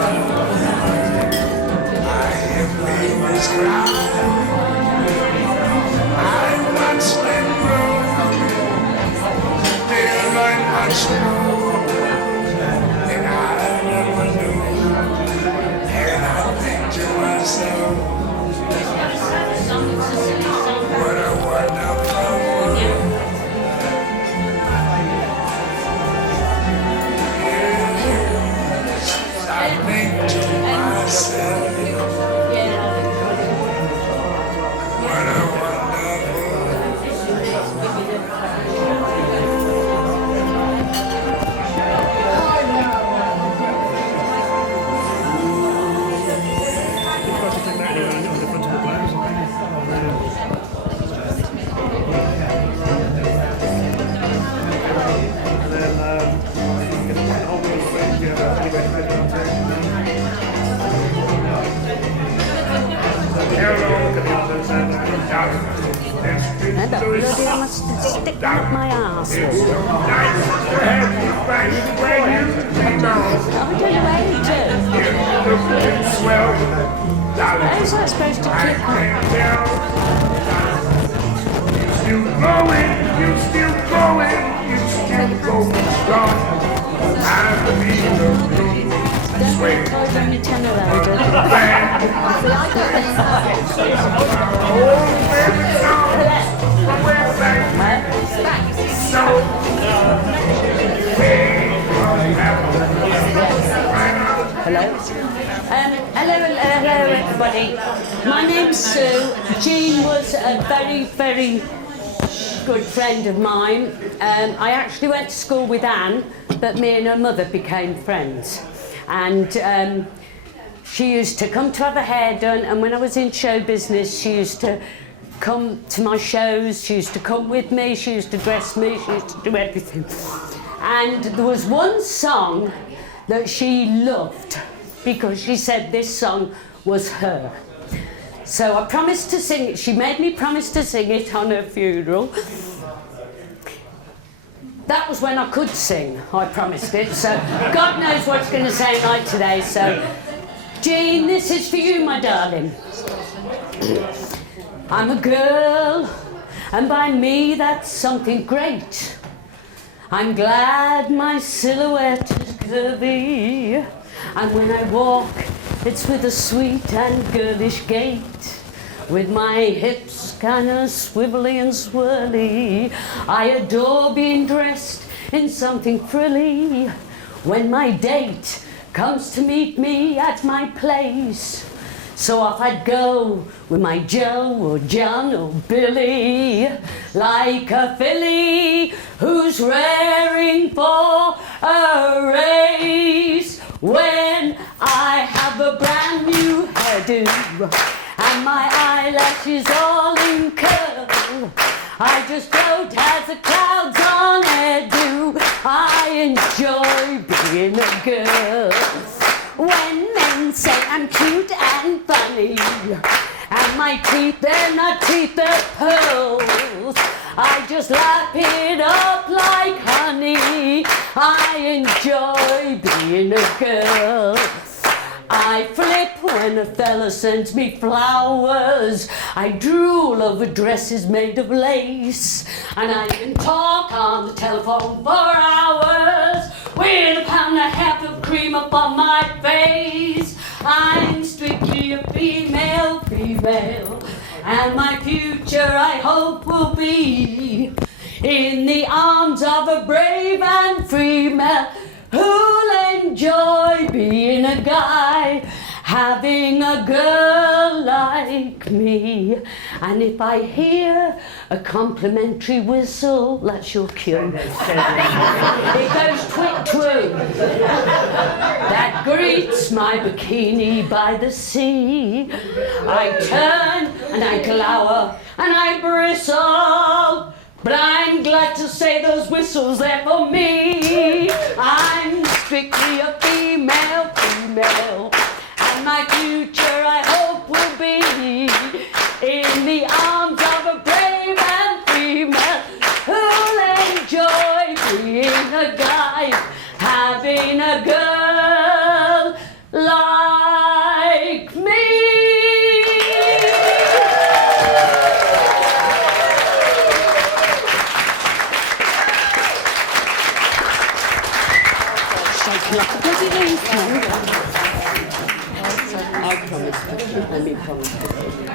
love you. I hear babies cry. I watch them grow. They learn much more than I never knew. And I think to myself, what a wonderful world. Yes, I think to myself, what a wonderful world. I must stick up my arse. I don't How is that supposed to keep You still going, you still going strong. I believe the room sway. Don't me tenor loaded. Hello everybody. My name's Sue. Jean was a very, very good friend of mine. I actually went to school with Anne, but me and her mother became friends. And she used to come to have her hair done, and when I was in show business, she used to come to my shows, she used to come with me, she used to dress me, she used to do everything. And there was one song that she loved, because she said this song was her. So I promised to sing it. She made me promise to sing it on her funeral. That was when I could sing, I promised it. So God knows what it's going to sound like today. So, Jean, this is for you, my darling. I'm a girl, and by me that's something great. I'm glad my silhouette is curvy, and when I walk, it's with a sweet and girlish gait, with my hips kind of swivelly and swirly. I adore being dressed in something frilly. When my date comes to meet me at my place, so off I'd go with my Joe or John or Billy, like a filly who's raring for a race. When I have a brand new hairdo and my eyelashes all in curl, I just float as the clouds on air do. I enjoy being a girl. When men and say I'm cute and funny. And my teeth, they're not teeth, they're pearls. I just lap it up like honey. I enjoy being a girl. I flip when a fella sends me flowers. I drool over dresses made of lace. And I can talk on the telephone for hours with a pound and a half of cream up on my face. I'm strictly a female, and my future I hope will be in the arms of a brave and free man who'll enjoy being a guy, having a girl like me. And if I hear a complimentary whistle, that's your cue. It goes twit-twoo. That greets my bikini by the sea. I turn and I glower and I bristle. But I'm glad to say those whistles there for me. I'm strictly a female, and my future I hope will be in the arms of a brave and free man who'll enjoy being a guy, having a girl like me. Does it leave I promise to keep, let me promise to keep.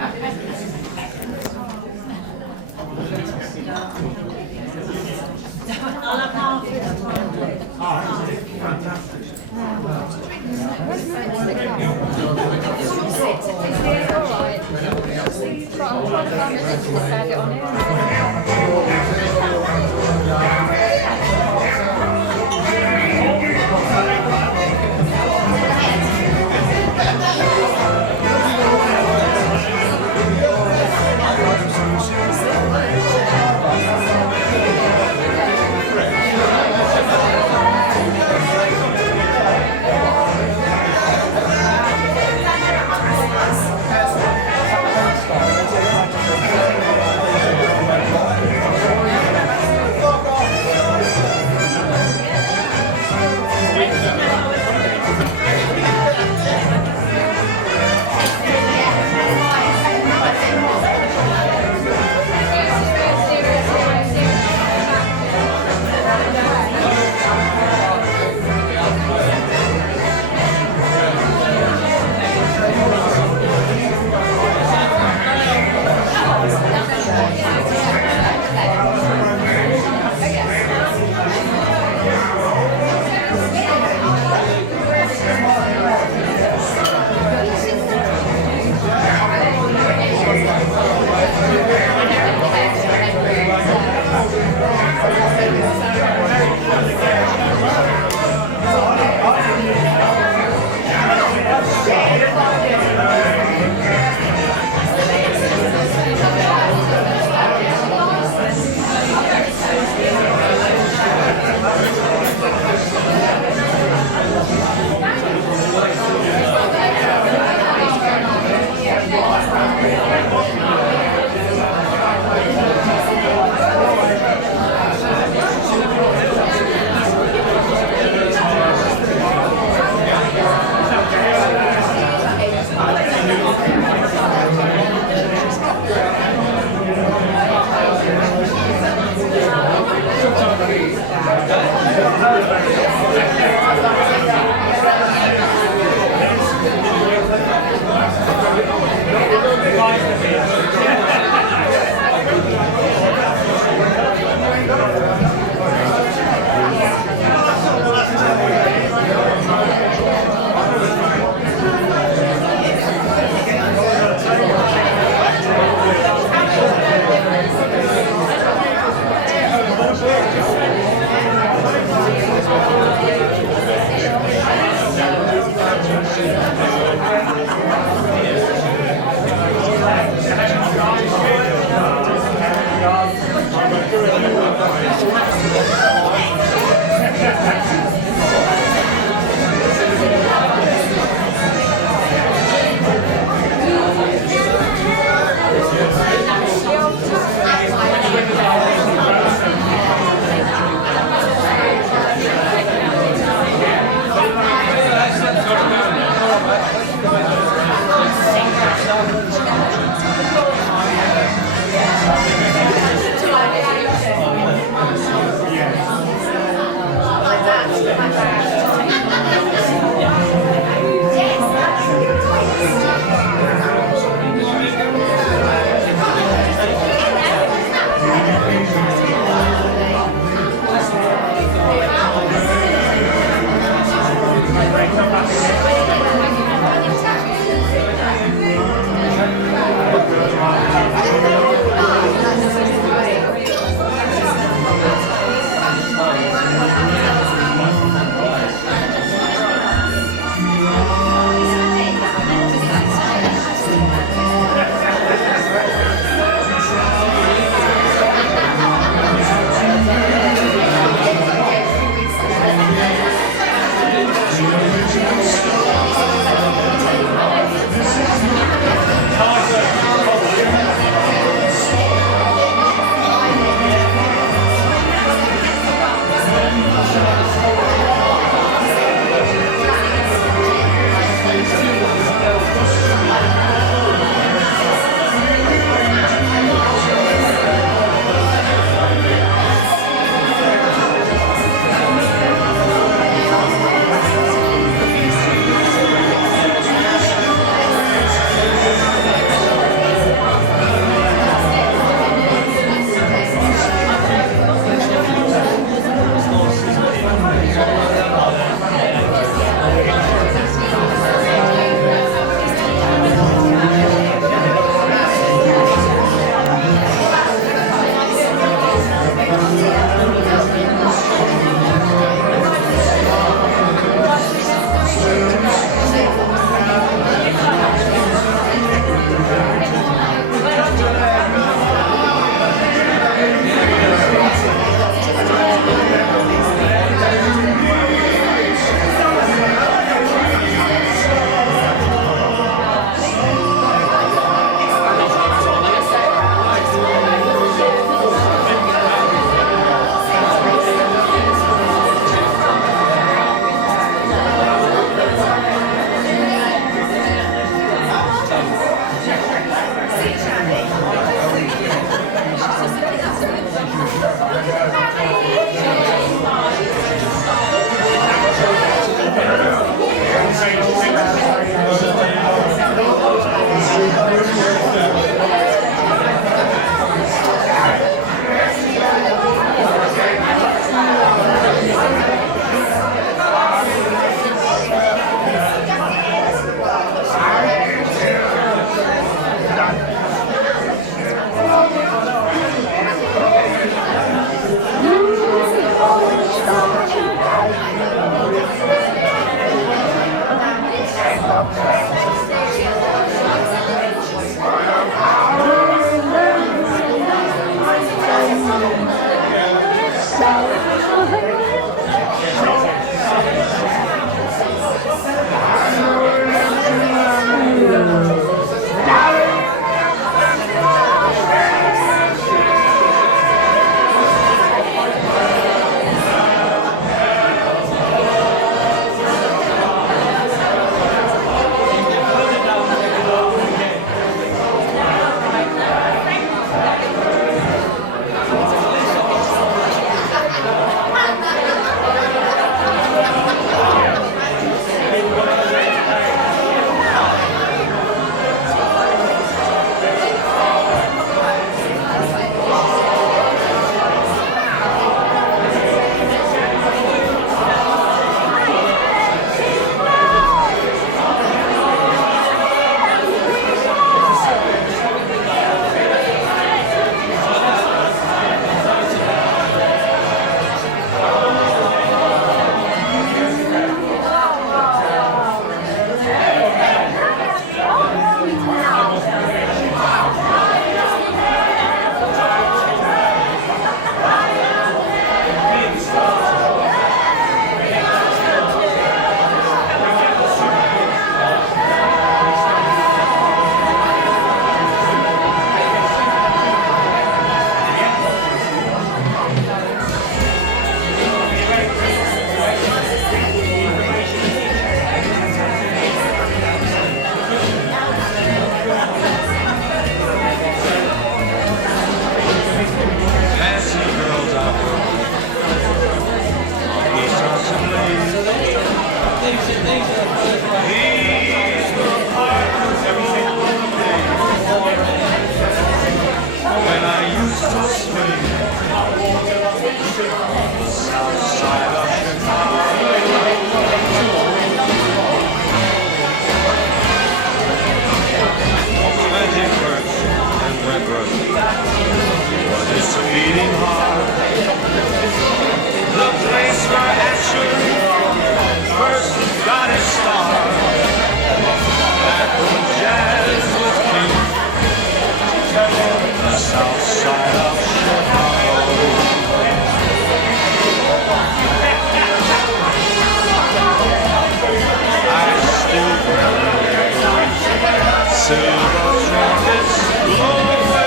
Silver trumpets blow away.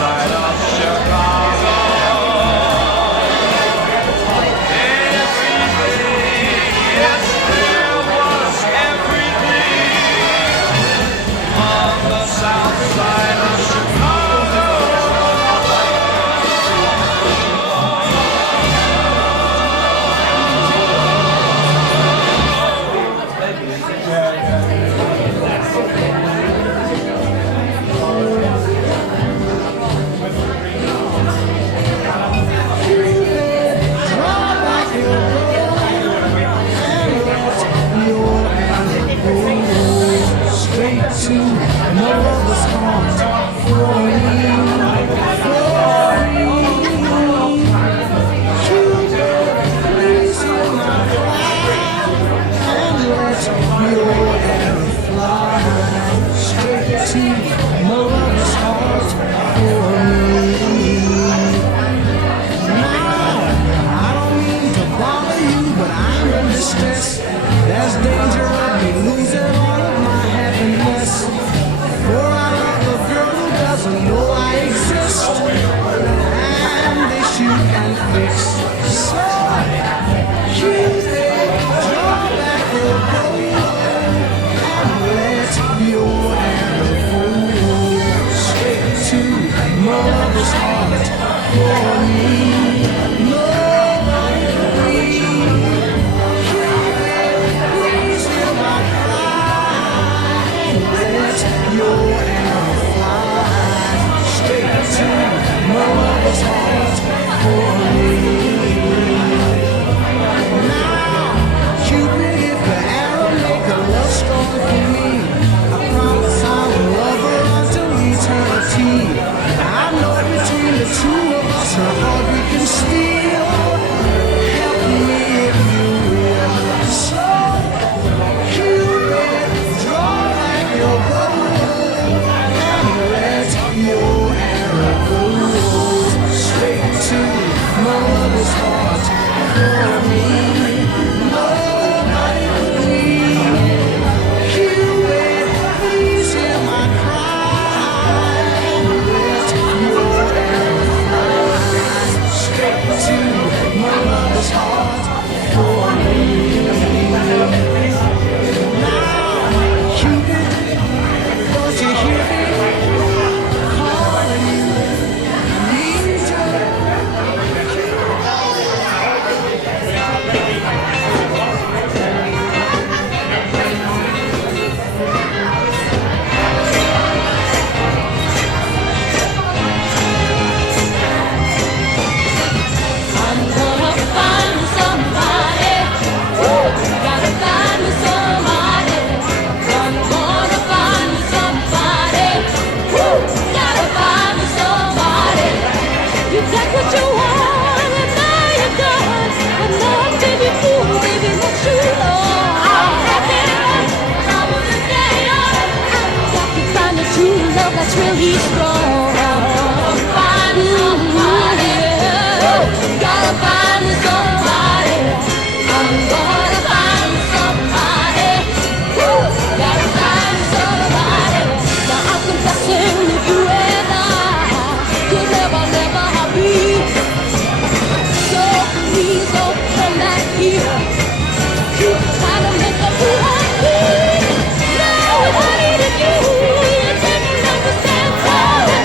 side of Chicago. Everything, yes, there was everything on the south side of Chicago. There's danger of me losing all of my happiness. For I love a girl who doesn't know I exist. And they shoot and fix. So, Cupid, draw back your bow and let your arrow go straight to my lover's heart for me. Nobody your arrow fly straight to my lover's heart for me. Now, Cupid, if the arrow make a love story for me, I promise I will love her until eternity. I know between the two of us her heart we can steal. Help me if you will. So, Cupid, draw back your bow. Your arrow goes straight to my lover's heart for me. Nobody but me. Cupid, please hear my cry. Let your arrow fly straight to my lover's heart for me. Now, Cupid, don't you hear me? That's really strong. Find somebody. Gotta find somebody. I'm gonna find somebody. Gotta find somebody. Now I'm confessing if you and I could never have me. So please don't come back here. You trying to make a fool of me. Now what I need is you. You take another step forward.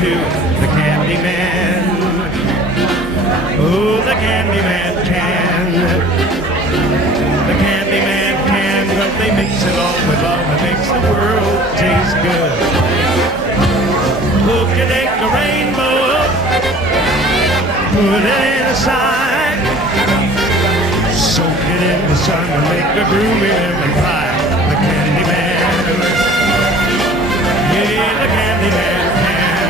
to the candy man. Oh, the candy man can. The candy man can, but they mix it all with love and makes the world taste good. Who can take a rainbow, put it in a sign, soak it in the sun and make a groovy lemon pie. The candy man, yeah, the candy man can.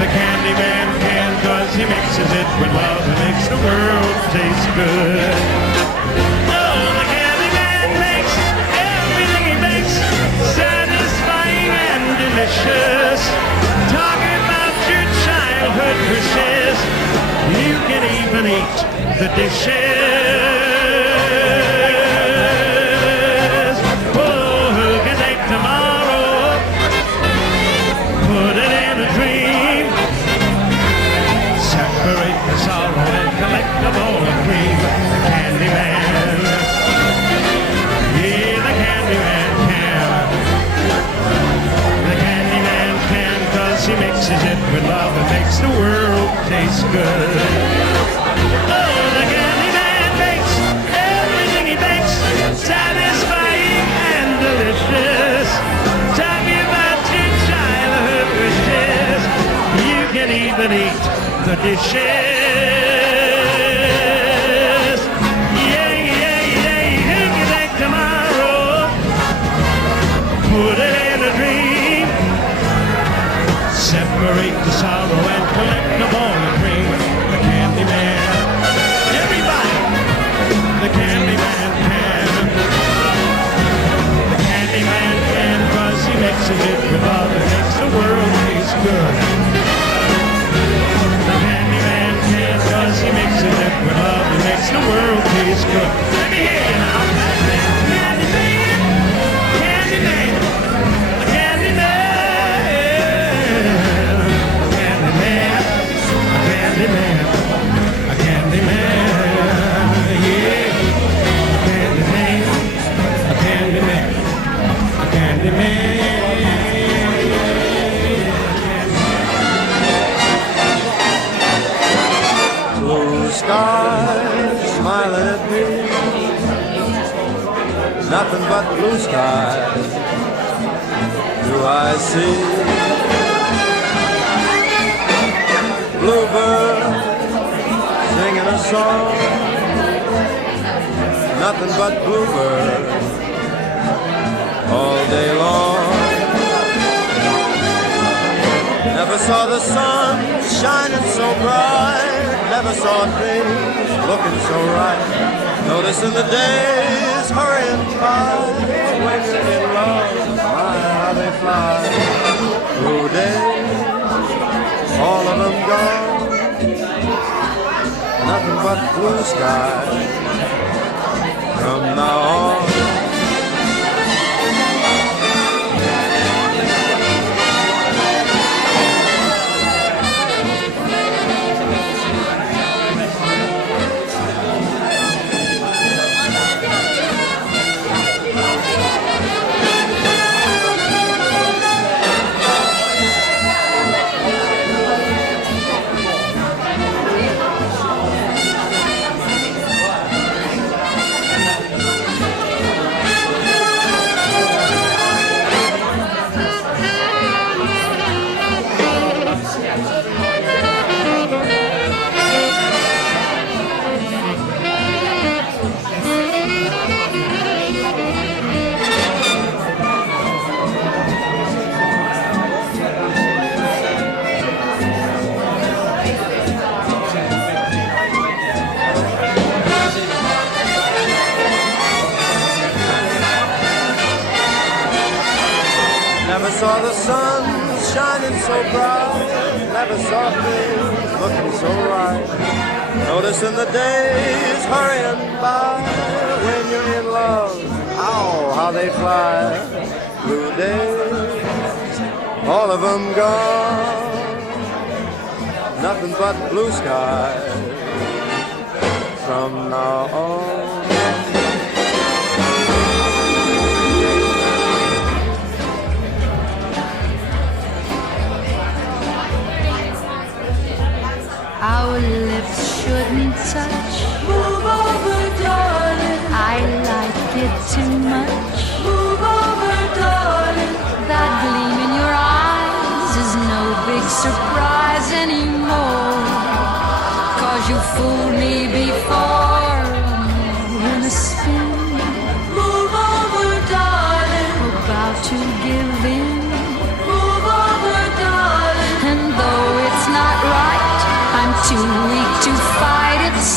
The candy man can, 'cause he mixes it with love and makes the world taste good. Oh, the candy man makes everything he makes satisfying and delicious. Talking about your childhood wishes, you can even eat the dishes. Oh, who can take tomorrow, put it in a dream, separate the sorrow and collect the ball of cream. The candy man, yeah, the candy man can. The candy man can, 'cause he mixes it with love and makes the world taste good. Oh, the candy man makes everything he bakes satisfying and delicious. Tell me about your childhood wishes, you can even eat the dishes. Yeah, yeah, yeah, who can take tomorrow, put it in a dream, separate the sorrow and collect the ball of cream. The candy man, everybody, the candy man can. The candy man can, 'cause he mixes it with love and makes the world taste good. The candy man can, 'cause he mixes it with love and makes the world taste good. Let me hear you now. Candy man, candy man, candy man, candy man, candy man, a candy man, yeah, candy man, a candy man, a candy man. Blue sky smiling at me, nothing but blue sky do I see. Bluebird singing a song, nothing but bluebird all day long. Never saw the sun shining so bright, never saw things looking so right. Noticing the days hurrying by, when you're in love, my, how they fly. Blue days, all of them gone, nothing but blue sky from now on. Never saw the sun shining so bright, never saw things looking so right. Noticing the days hurrying by, when you're in love, oh, how they fly. Blue days, all of them gone, nothing but blue skies from now on.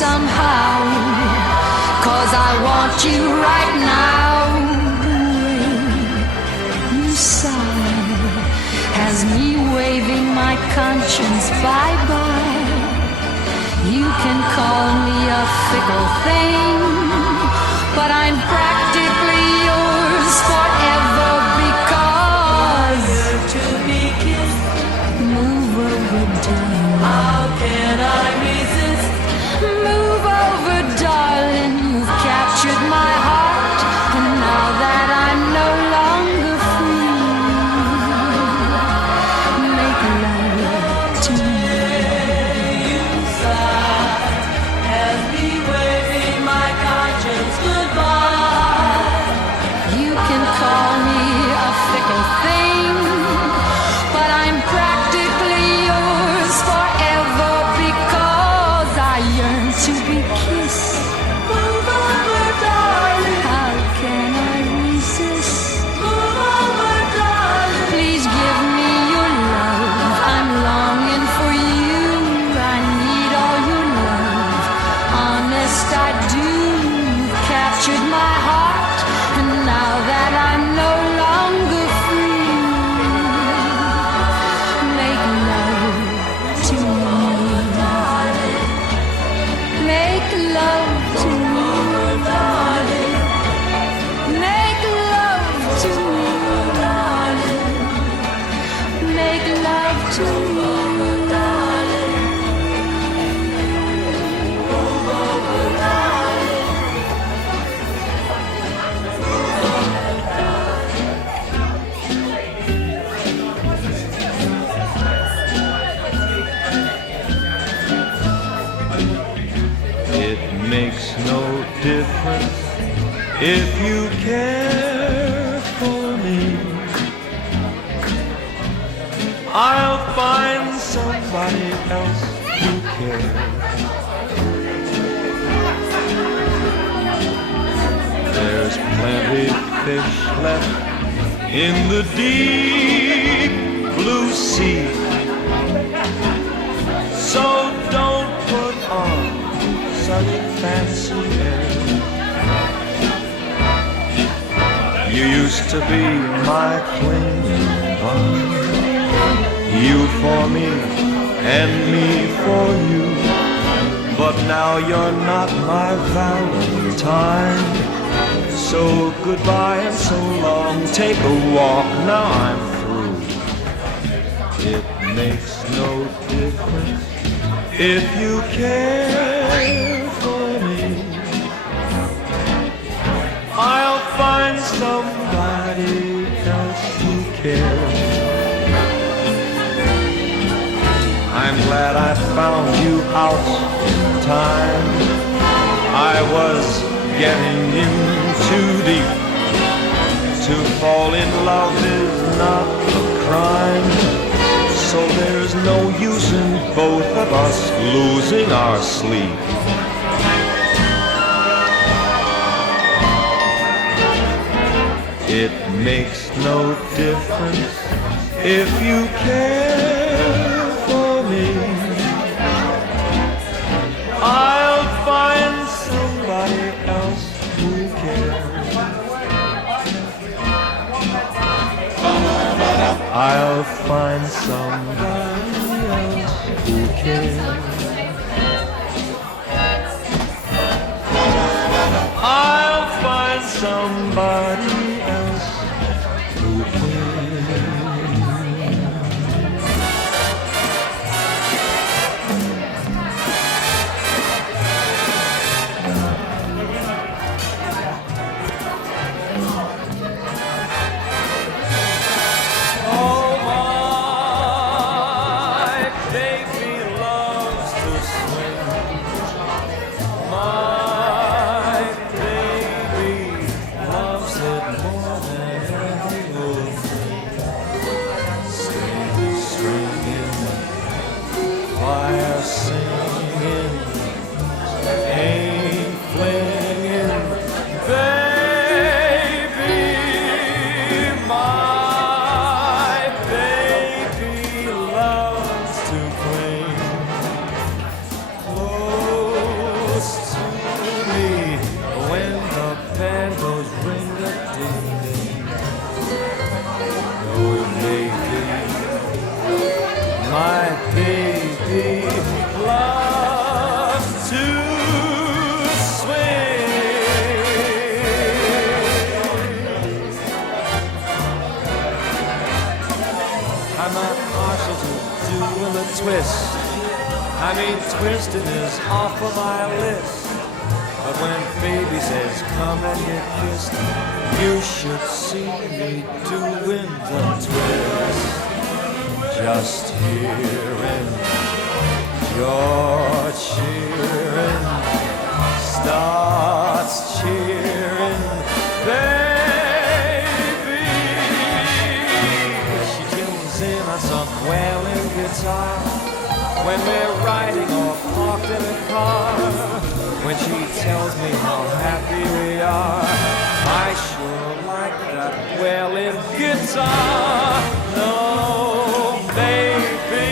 somehow, 'cause I want you right now. You sigh has me waving my conscience bye-bye. You can call me a fickle thing, but I'm practically yours forever because to be kissed. Move over, darling. How can I resist? Move over, darling. You've captured my heart, and now that I'm no longer free, make love to me. You sigh as me waving my conscience goodbye. You can call me a fickle thing, but I'm practically yours forever because I yearn to be kissed. Move over, darling. How can I resist? Move over, darling. Please give me your love. I'm longing for you. I need all your love. Honest, I do. You've captured my heart, and now that I'm no longer free, make love to me. Make love to me, darling. Make love to me, darling. Make love to me, darling. It makes no difference if you care for me. I'll find somebody else who cares. There's plenty fish left in the deep blue sea, so don't put on such fancy airs. You used to be my clinging one, you for me and me for you, but now you're not my Valentine. So goodbye and so long, take a walk, now I'm through. It makes no difference if you care for me. I'll find somebody else who cares. I'm glad I found you out in time. I was getting in too deep. To fall in love is not a crime, so there's no use in both of us losing our sleep. It makes no difference if you care for me. I'll find somebody else who cares. I'll find somebody else who cares. I'll find somebody else who twist. I mean, twisting is off of my list. But when baby says come and get kissed, you should see me doing the twist. Just hearing your cheering starts cheering, baby. She tunes in on some wailing guitar when we're riding or parked in a car. When she tells me how happy we are, I sure like that wailing guitar. No, baby,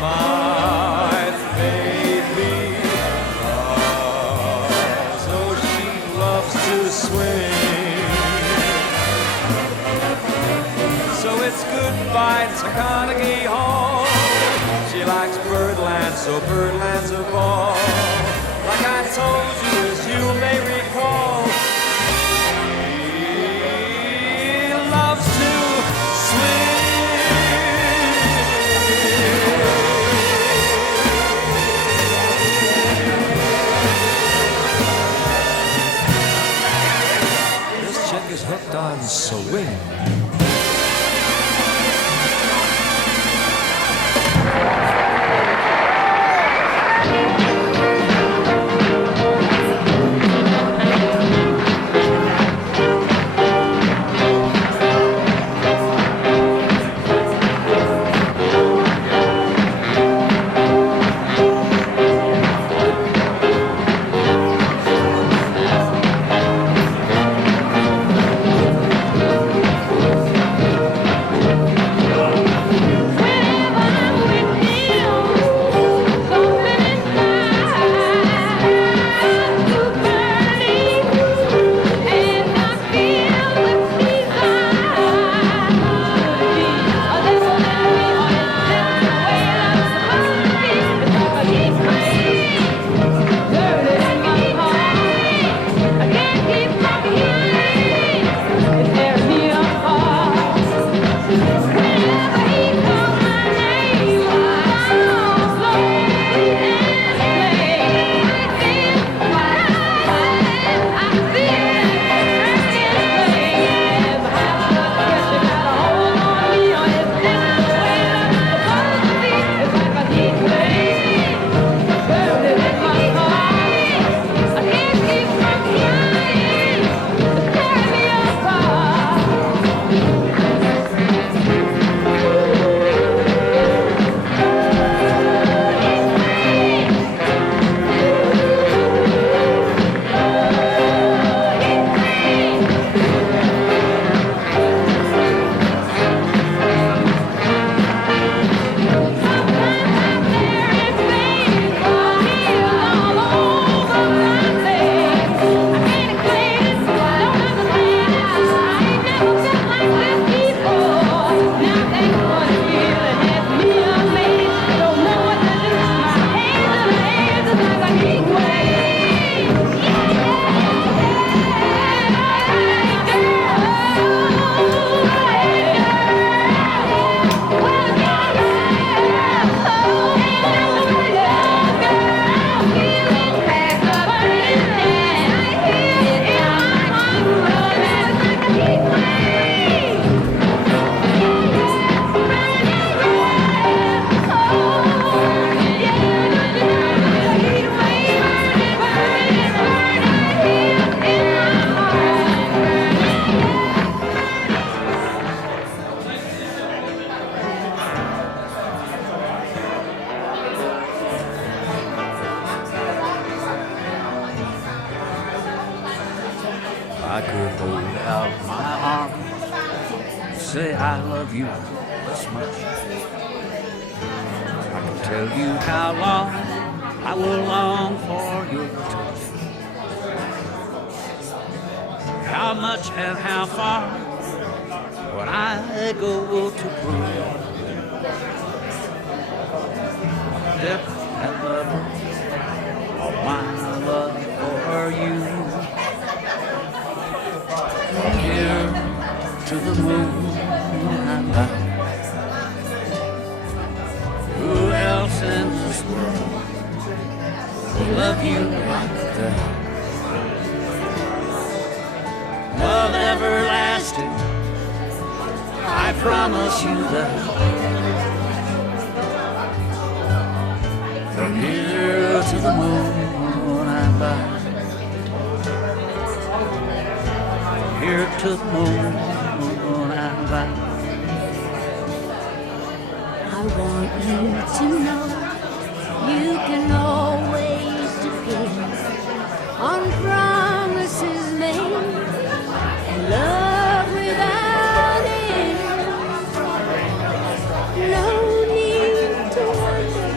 my baby, so she loves to swing. So it's goodbye to Carnegie Hall. She likes Birdland, so Birdland's a ball. Like I told you, as you may recall, she loves to swing. This chick is hooked on swing. I could hold out my arm, say I love you this much. I can tell you how long I will long for your touch. How much and how far would I go to prove depth and level of my love for you. From here to the moon and back. promise you that from here to the moon and back. Here to the moon and back. I want you to know you can always depend on promises made and love without end. No need to wonder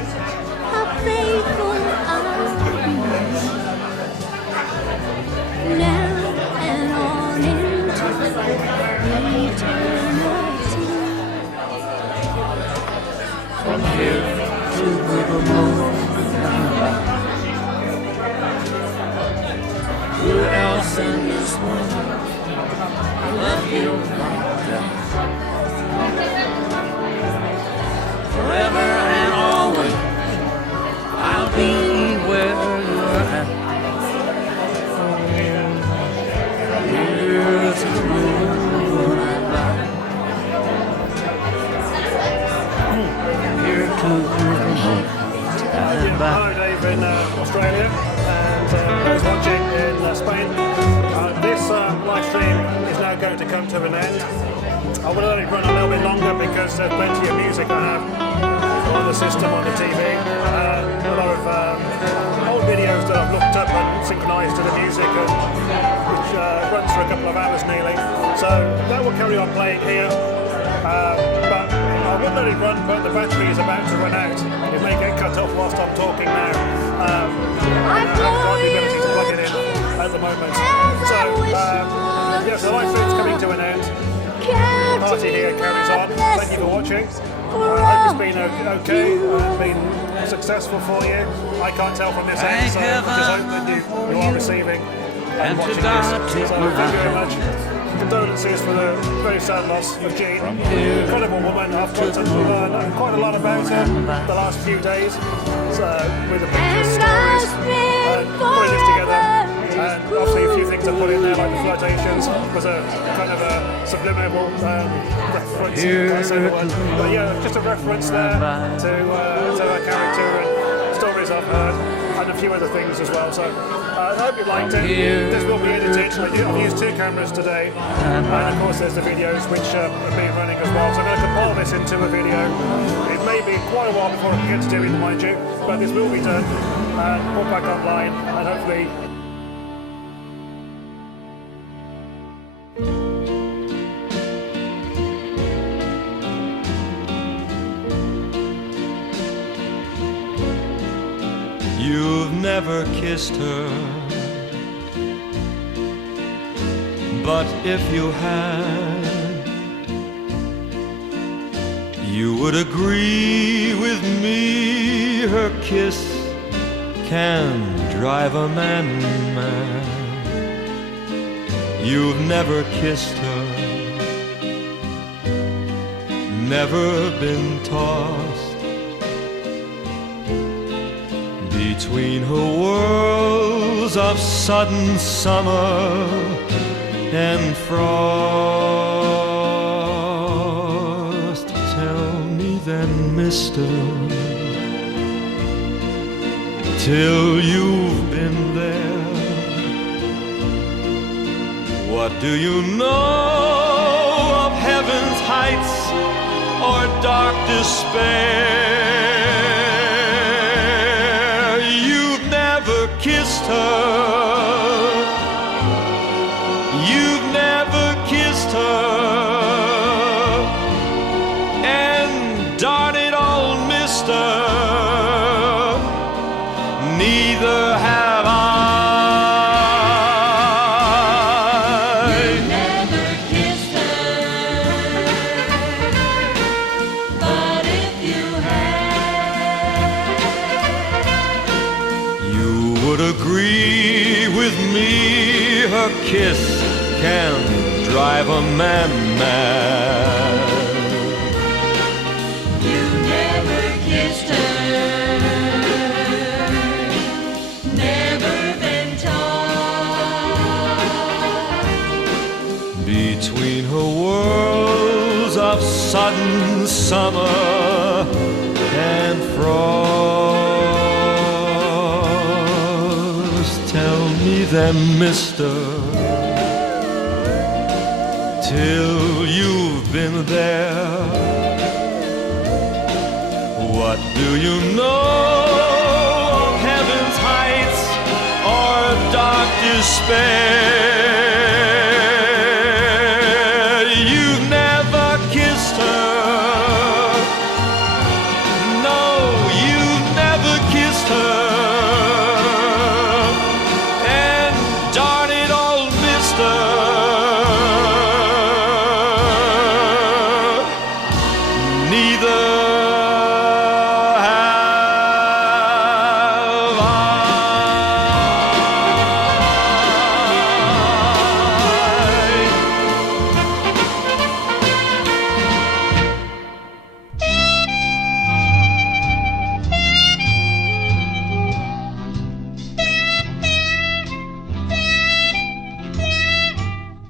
how faithful I'll be now and on into eternity. From here to the moon and back. Who else in this world will love you like that? Forever and always, I'll be where you're at. From here to the moon and back. Here to the moon and back. Hello Dave in Australia and those watching in Spain. This live stream is now going to come to an end. I will let it run a little bit longer because there's plenty of music I have on the system, on the TV. A lot of old videos that I've looked up and synchronised to the music, which runs for a couple of hours nearly. So that will carry on playing here. But I will let it run, but the battery is about to run out. It may get cut off whilst I'm talking now. I haven't got the ability to plug it in at the moment. So, yes, the live stream's coming to an end. The party here carries on. Thank you for watching. I hope it's been okay and been successful for you. I can't tell from this end, so I just hope that you are receiving and watching this. So thank you very much. Condolences for the very sad loss of Jean. Incredible woman. I've got to learn quite a lot about her the last few days. So with the pictures, stories, and putting this together. And obviously a few things I put in there, like the flirtations, was a kind of a subliminal reference. But yeah, just a reference there to her character and stories I've heard, and a few other things as well. So I hope you liked it. This will be edited. I've used 2 cameras today, and of course there's the videos which have been running as well. So I'm going to compile this into a video. It may be quite a while before I can get to do it, mind you, but this will be done and put back online, and hopefully. You've never kissed her, but if you had, you would agree with me. Her kiss can drive a man mad. You've never kissed her, never been tossed between her worlds of sudden summer and frost. Tell me then, mister, till you've been there, what do you know of heaven's heights or dark despair? Kissed her, you've never kissed her, and darn it all, mister, neither have I. You never kissed her, but if you had, You would agree with me, her kiss can drive a man mad. you never kissed her, never been taught Between her worlds of of sudden summer and frost. Tell me then, mister, till you've been there, what do you know of heaven's heights or dark despair? You've never kissed her. No, you've never kissed her. And darn it all, mister, neither have I.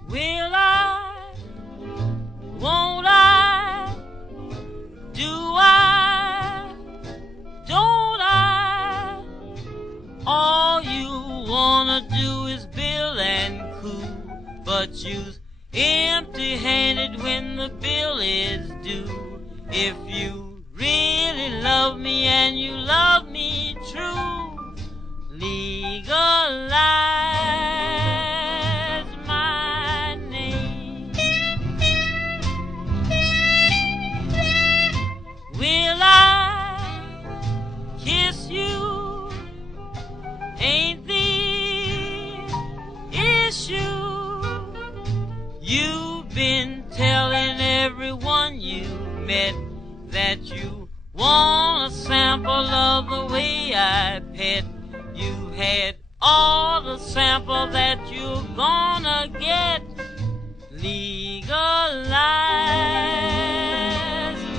Will I? Won't I? Do I? Don't I? All you wanna do is bill and coo, but you's empty-handed when the bill is due. If you really love me and you love me true, legalize my name. Will I kiss you? Ain't the issue. You've been telling everyone you met that you want a sample of the way I pet. You had all the sample that you're gonna get. Legalize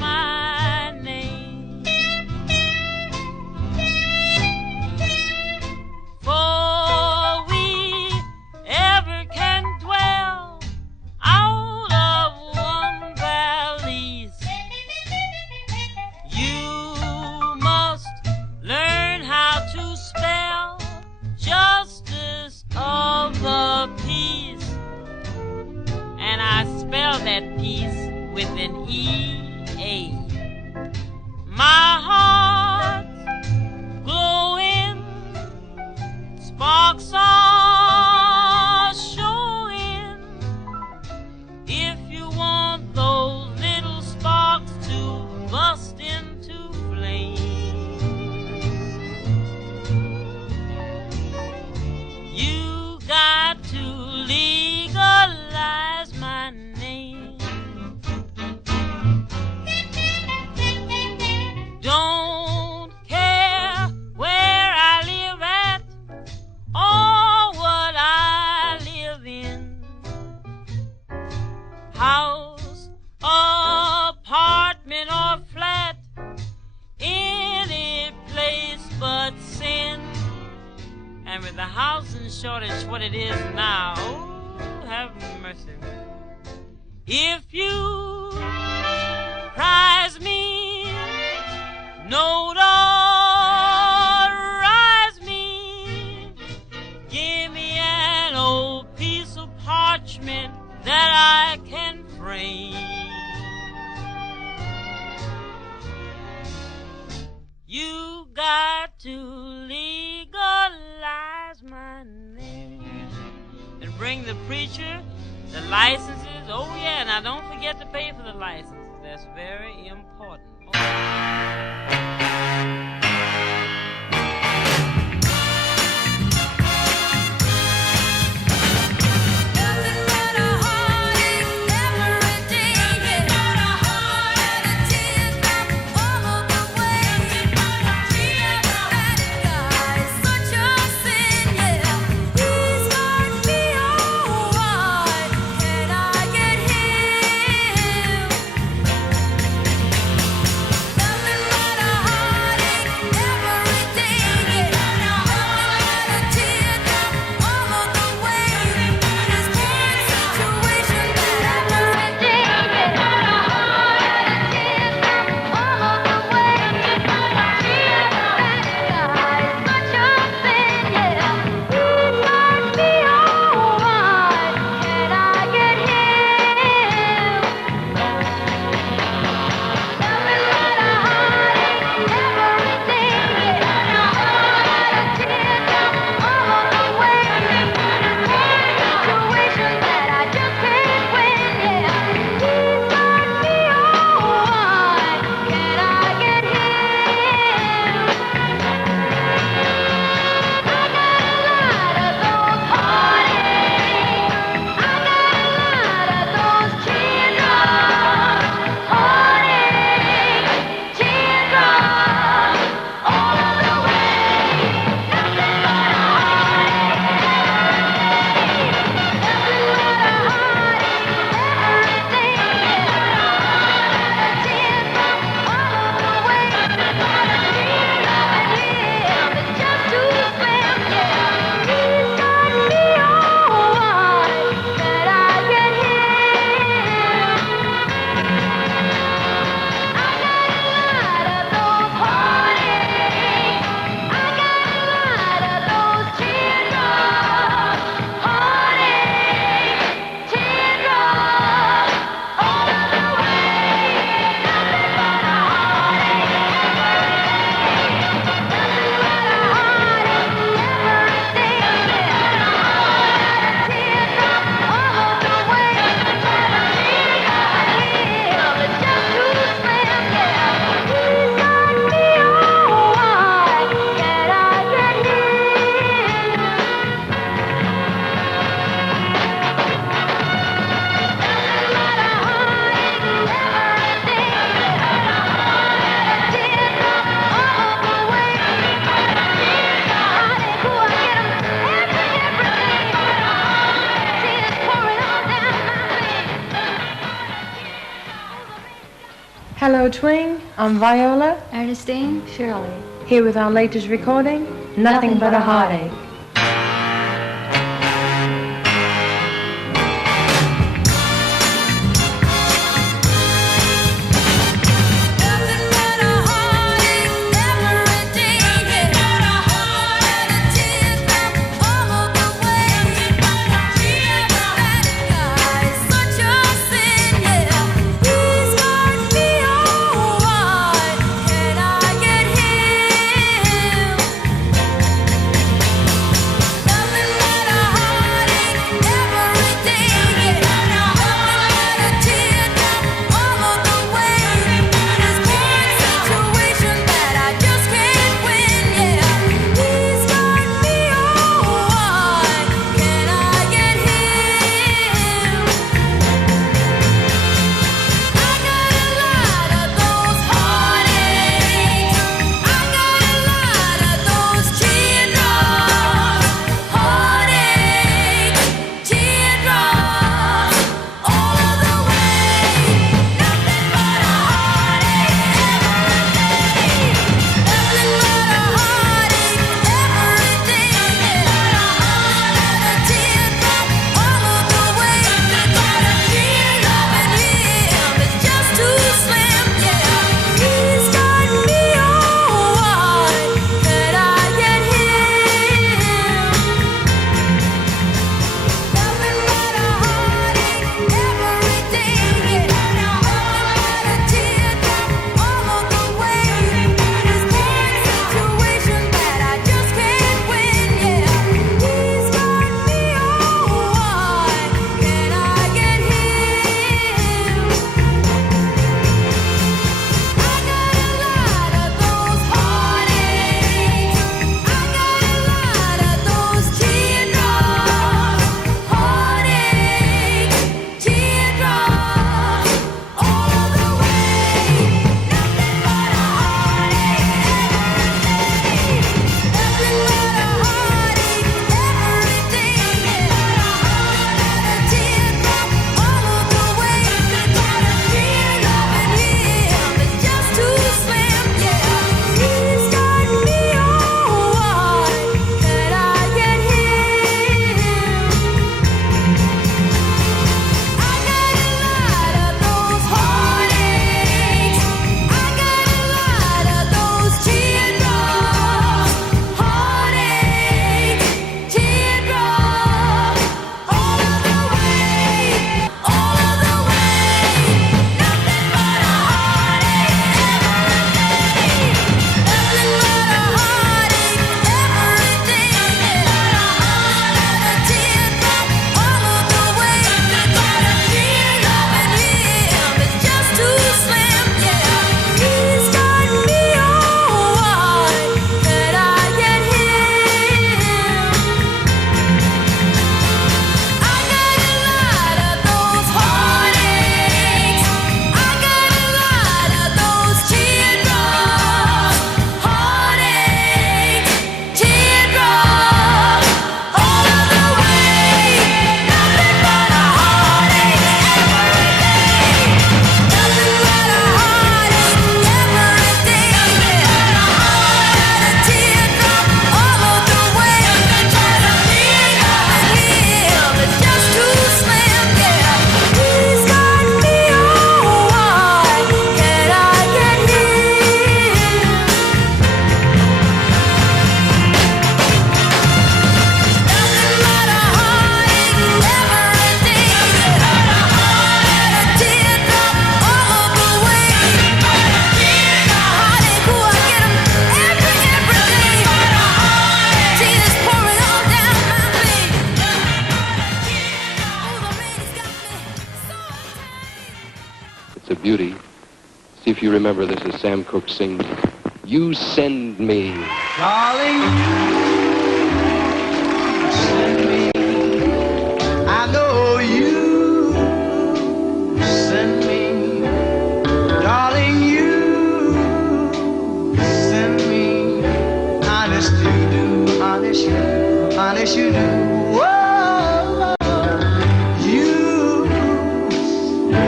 my name. For we ever can dwell out of one valleys, you must learn how to spell justice of the peace. And I spell that peace with an E-A. My heart's glowing, sparks are showing. If you want those little sparks to bust into flame, you got to legalize my name. Don't care where I live at or what I live in. House, apartment, or flat, any place but sin. And with the housing shortage what it is now, oh, have mercy. If you prize me, notarize me, give me an old piece of parchment that I can frame. You got to legalize my name. And bring the preacher, the licenses. Oh yeah, now don't forget to pay for the licenses. That's very important. Hello, Twing. I'm Viola. Ernestine. Shirley. Here with our latest recording, Nothing But a Heartache. Beauty. See if you remember this as Sam Cooke sings, "You Send Me." Darling, you send me. I know you send me. Darling, you send me. Honest you do, honest you do. Whoa, you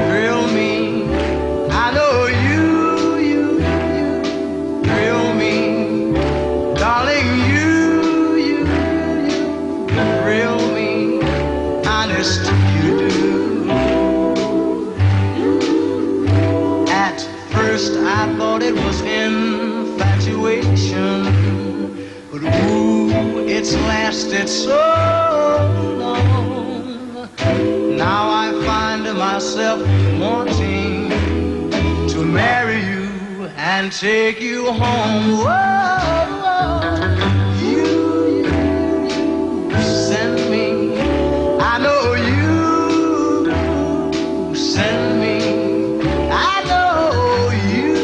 thrill me. I know you honest you do. At first I thought it was infatuation, but ooh, it's lasted so long. Now I find myself wanting to marry you and take you home. Whoa, you send me, I know you send me, I know you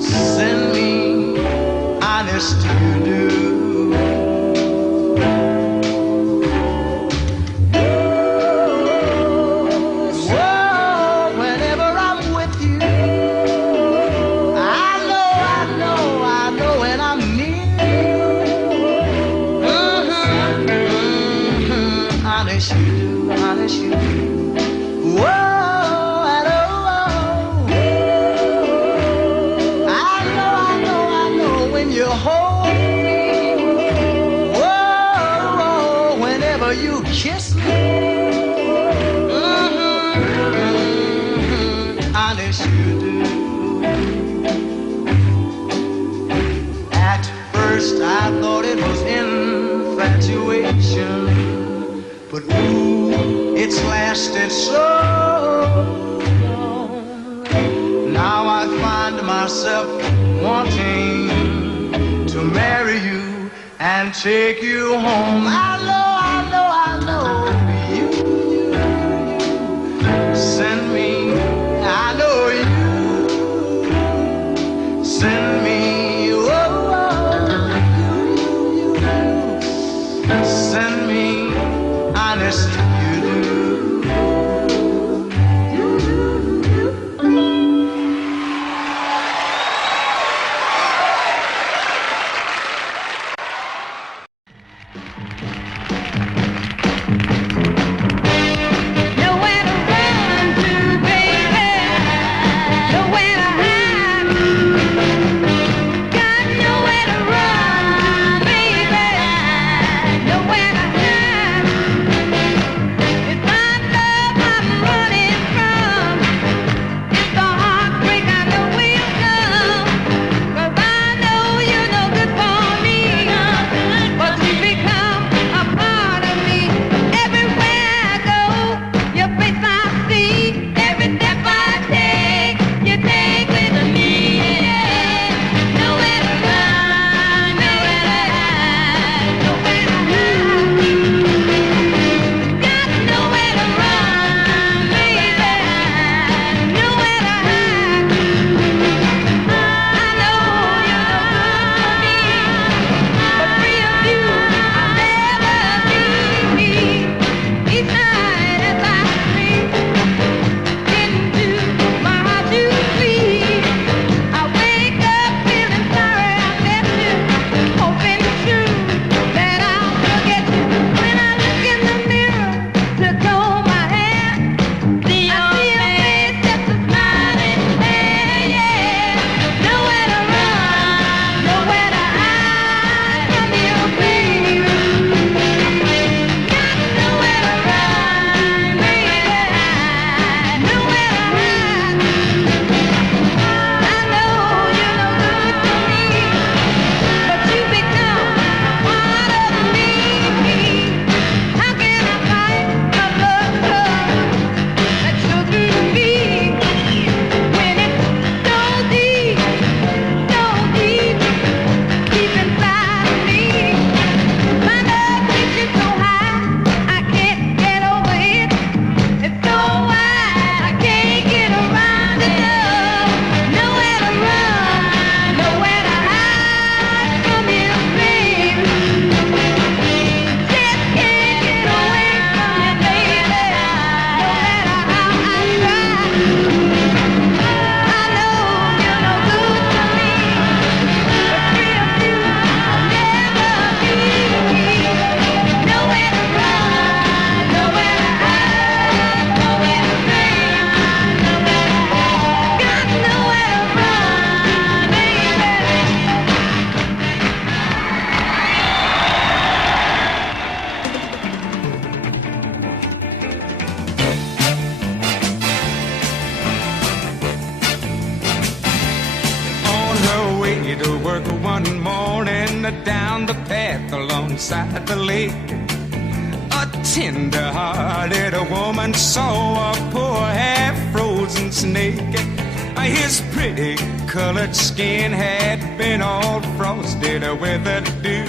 send me, honest you do. Honest you do. Whoa, I know when you hold me. Whoa, whenever you kiss me. Honest you do. At first I thought it was infatuation, but ooh, it's lasted so long. Now I find myself wanting to marry you and take you home. I know you send me, I know you send me. Send me, honest you do. Nowhere to run to, baby. Nowhere to hide. Got nowhere to run, baby. Nowhere to hide. way to work one morning down the path alongside the lake. A tender-hearted woman saw a poor half-frozen snake. His pretty colored skin had been all frosted with the dew.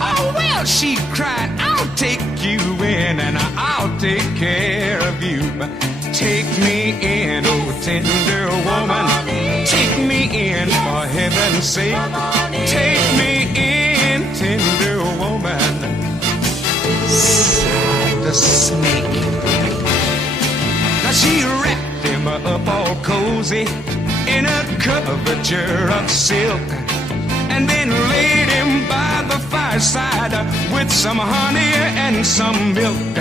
Oh, well, she cried, I'll take you in and I'll take care of you. Take me in, oh tender woman. Take me in, for heaven's sake. Take me in, tender woman. Sighed the snake. Now she wrapped him up all cozy in a coverture of silk, and then laid him by the fireside with some honey and some milk.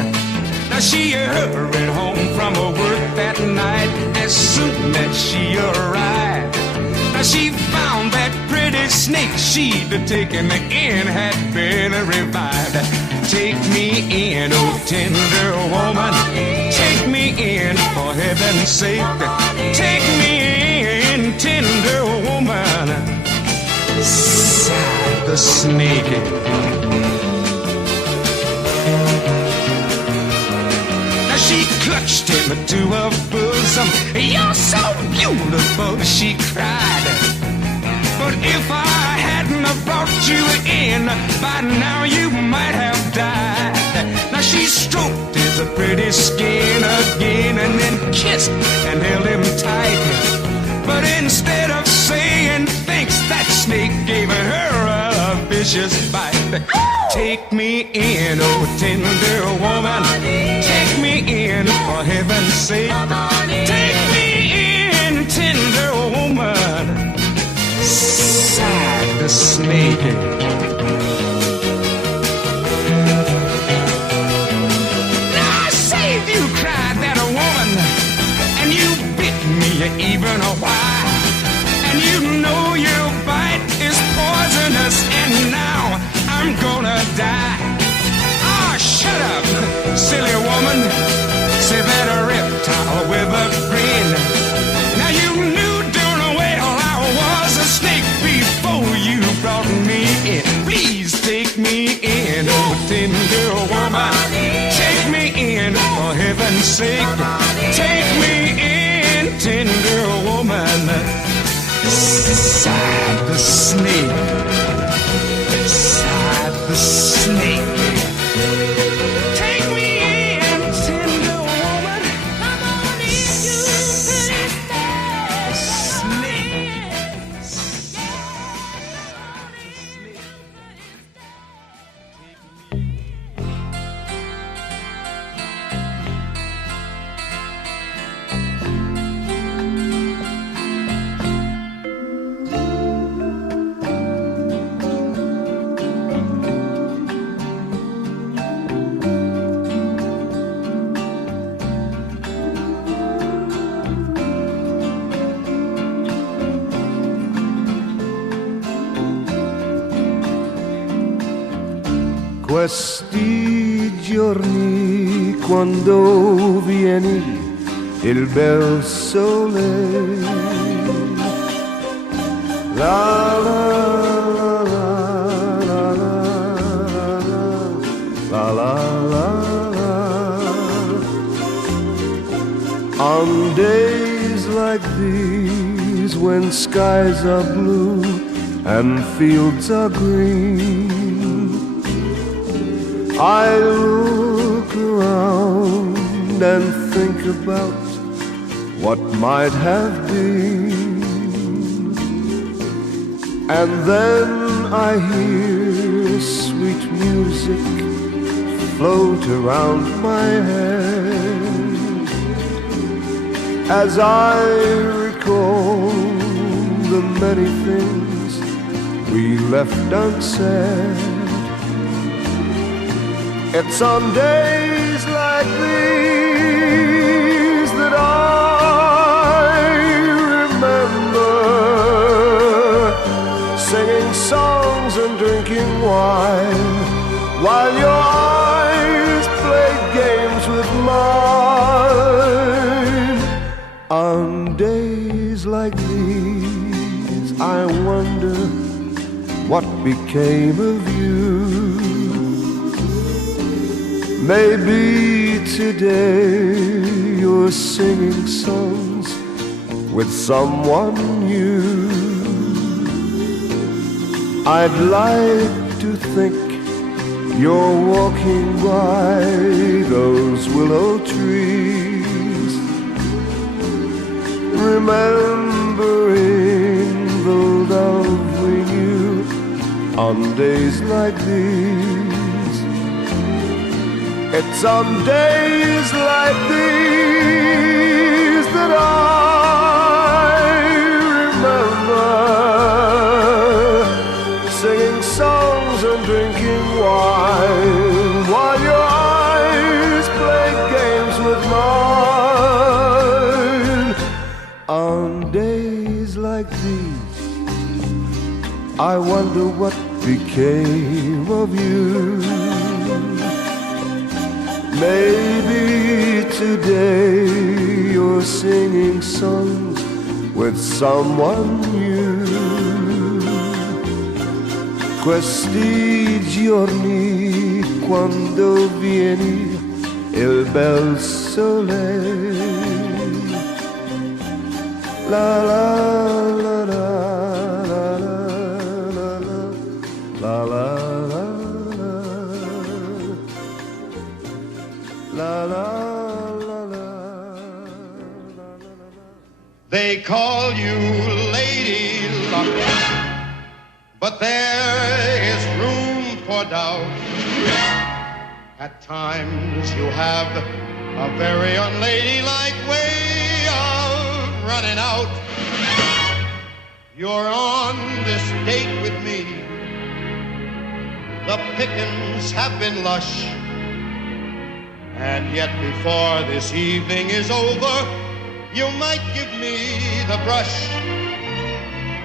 Now she hurried home from her work that night as soon as she arrived. Now she found that pretty snake she'd taken in had been revived. Take me in, oh tender woman. Take me in, for heaven's sake. Take me in, tender woman. Sighed the snake. Now she clutched him to her bosom. You're so beautiful, she cried. But if I hadn't have brought you in, by now you might have died. Now she stroked his pretty skin again and then kissed and held him tight. But instead of saying thanks, that snake gave her a vicious bite. Take me in, oh tender woman. Take me in, for heaven's sake. Take me in, tender woman. Sighed the snake. Now I saved you, cried that woman, and you bit me even a while. And you know your bite is poisonous, and now I'm gonna die. Ah, shut up, silly woman, say that a reptile with a grin. Now you knew darn well I was a snake before you brought me in. Please take me in, oh tender woman. Take me in, for heaven's sake. Take me in, tender woman. Sighed the snake. Sighed the snake. Take me in, tender woman. Come on in, you pretty Questi giorni quando vieni il bel sole, la la la la la la la la. On days like these when skies are blue and fields are green, I look around and think about what might have been, and then I hear sweet music float around my head as I recall the many things we left unsaid. It's on days like these that I remember singing songs and drinking wine while your eyes play games with mine. On days like these I wonder what became of you. Maybe today you're singing songs with someone new. I'd like to think you're walking by those willow trees, remembering the love we knew on days like these. It's on days like these that I remember singing songs and drinking wine while your eyes played games with mine. On days like these, I wonder what became of you. Maybe today you're singing songs with someone new. Questi giorni quando vieni il bel sole, la la la la la la la la la la la. They call you Lady Luck, but there is room for doubt. At times you have a very unladylike way of running out. You're on this date with me. The pickings have been lush, and yet before this evening is over, you might give me the brush.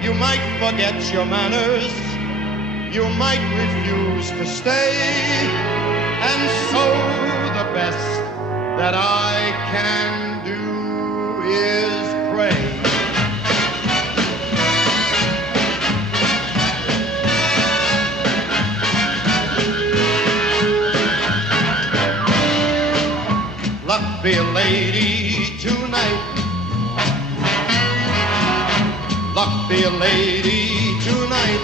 You might forget your manners. You might refuse to stay. And so the best that I can do is pray. Luck be a lady tonight. Luck be a lady tonight.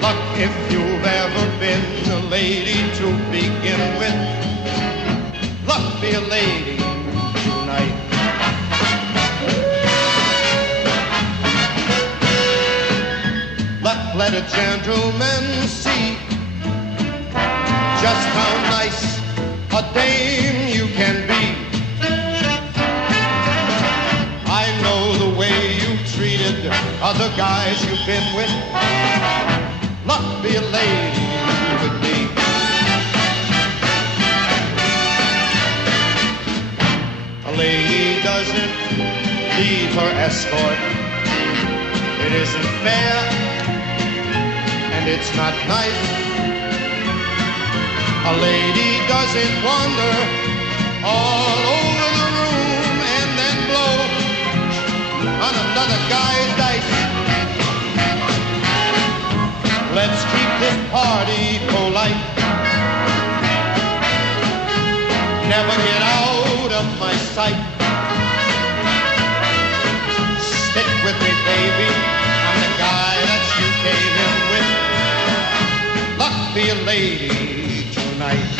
Luck if you've ever been a lady to begin with. Luck be a lady tonight. Luck let a gentleman see just how nice a dame you can be. I know the way you treated other guys you've been with. Luck be a lady with me. A lady doesn't leave her escort. It isn't fair, and it's not nice. A lady doesn't wander all over the room and then blow on another guy's dice. Let's keep this party polite. Never get out of my sight. Stick with me, baby. I'm the guy that you came in with. Luck be a lady tonight.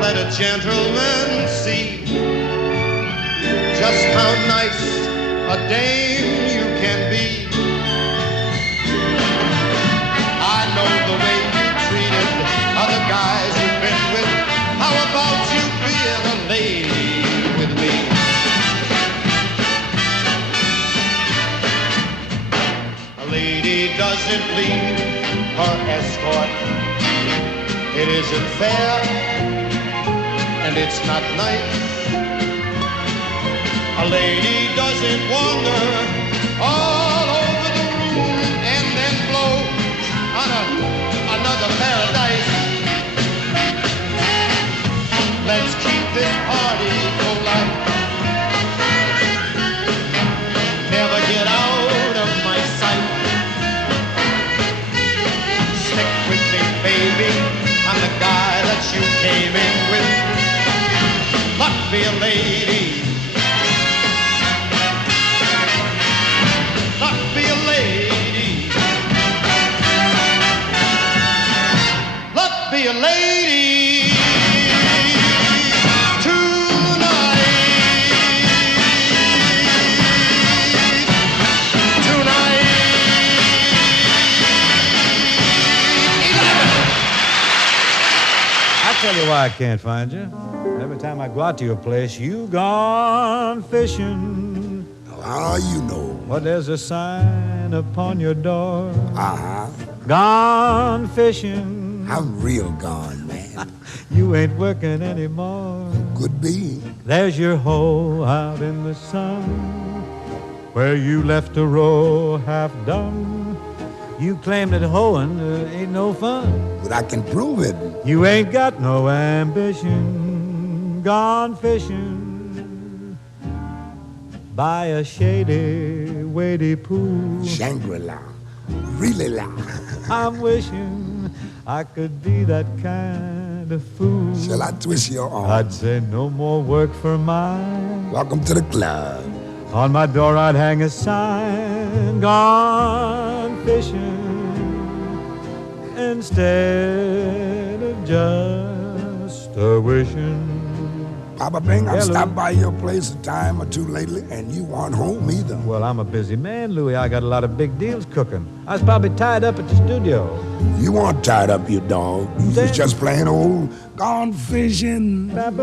Let a gentleman see just how nice a dame you can be. I know the way you treated other guys you've been with. How about you being a lady with me? A lady doesn't leave her escort. It isn't fair, and it's not nice. A lady doesn't wander all over the room and then blow on another paradise. Let's keep this party polite. Never get out of my sight. Stick with me, baby. I'm the guy that you came in with. Must be a lady. Must be a lady. Must be a lady. I'll tell you why I can't find you. Every time I go out to your place, you gone fishing. How you know? Well, there's a sign upon your door. Uh-huh. Gone fishing. I'm real gone, man. You ain't working anymore. Could be. There's your hole out in the sun, where you left a row half done. You claim that hoeing ain't no fun. But I can prove it. You ain't got no ambition. Gone fishing by a shady, wady pool. Shangri-La. Really la. I'm wishing I could be that kind of fool. Shall I twist your arm? I'd say no more work for mine. Welcome to the club. On my door I'd hang a sign, gone fishing, instead of just a wishing. Papa Bing, I've Hello. stopped by your place a time or two lately, and you weren't home either. Well, I'm a busy man, Louis. I got a lot of big deals cooking. I was probably tied up at the studio. You weren't tied up, you dog. You was just plain old gone fishing. There's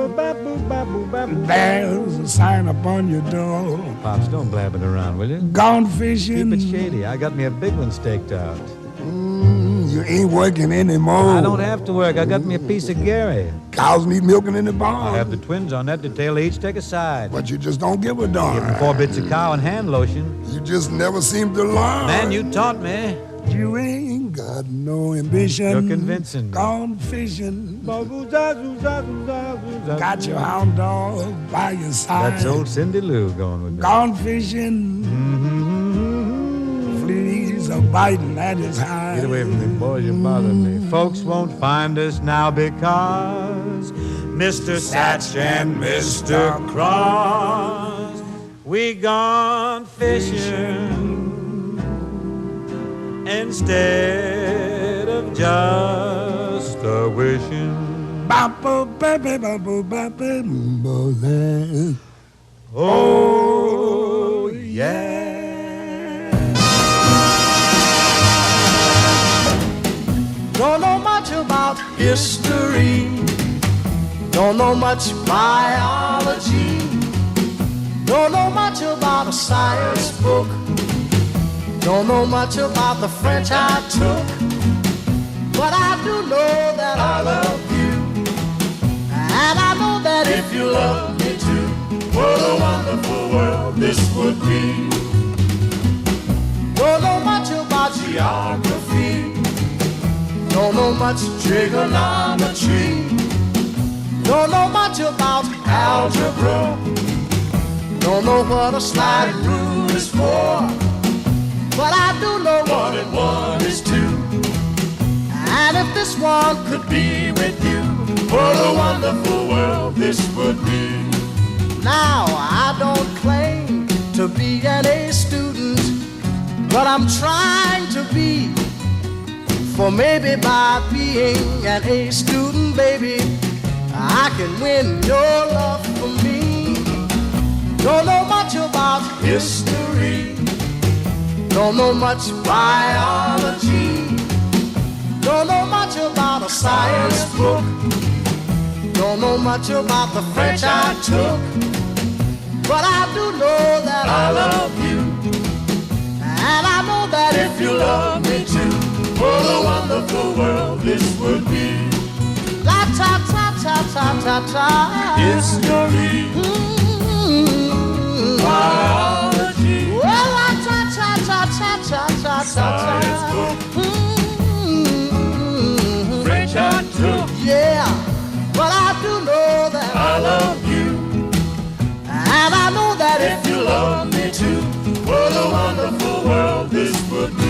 a sign upon your door. Pops, don't blab it around, will you? Gone fishing. Keep it shady. I got me a big one staked out. You ain't working anymore. I don't have to work. I got me a piece of Gary. Cows need milking in the barn. I have the twins on that detail. They each take a side. But you just don't give a darn. Give them 4 bits of cow and hand lotion. You just never seem to learn. Man, you taught me. You ain't got no ambition. You're convincing me. Gone fishing. Got your hound dog by your side. That's old Cindy Lou going with me. Gone fishing. Fleas are biting at his hide. Get away from me, boys. You bother me. Folks won't find us now because Mr. Satch and Mr. Cross, we gone fishing instead of just a wishing. Oh, yeah. Don't know much about history. Don't know much biology. Don't know much about a science book. Don't know much about the French I took. But I do know that I love you. And I know that if you love me too, what a wonderful world this would be. Don't know much about geography. Don't know much trigonometry. Don't know much about algebra. Don't know what a sliding rule is for. But I do know 1 and 1 is 2. And if this one could be with you, what a wonderful world this would be. Now, I don't claim to be an A student, but I'm trying to be. For maybe by being an A student, baby, I can win your love for me. Don't know much about history. Don't know much biology. Don't know much about a science book. Don't know much about the French I took. But I do know that I love you. And I know that if you love me too, what a wonderful world this would be. history, biology, science book, French I took. Yeah, but I do know that I love you, and I know that if you love me too, what a wonderful world this would be.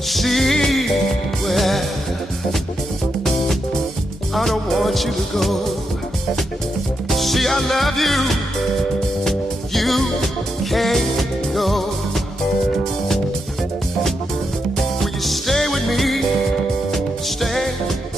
See where I don't want you to go. See, I love you. You can't go. Will you stay with me? Stay with me.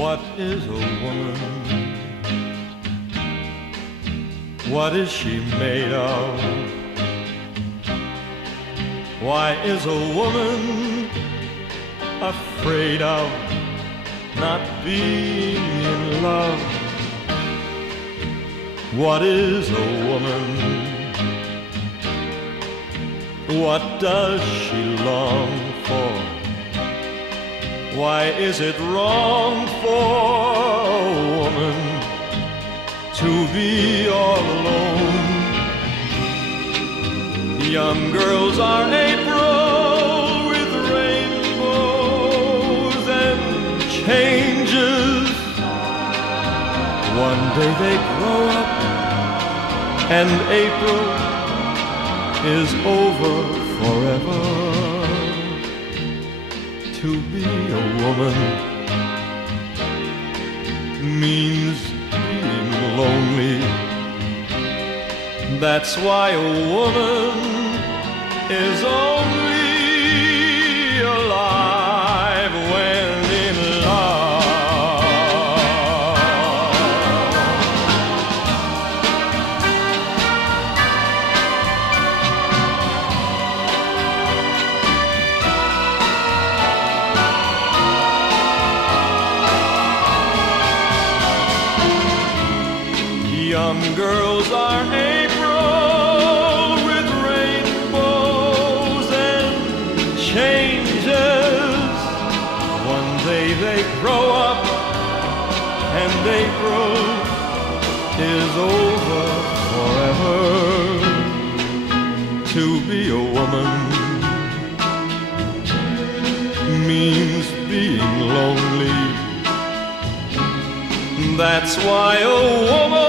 What is a woman? What is she made of? Why is a woman afraid of not being in love? What is a woman? What does she long for? Why is it wrong for a woman to be all alone? Young girls are April with rainbows and changes. One day they grow up and April is over forever. To be a woman means being lonely. That's why a woman is only alive when in love. Young girls are April with rainbows and changes. One day they grow up and April is over forever. To be a woman means being lonely. That's why a woman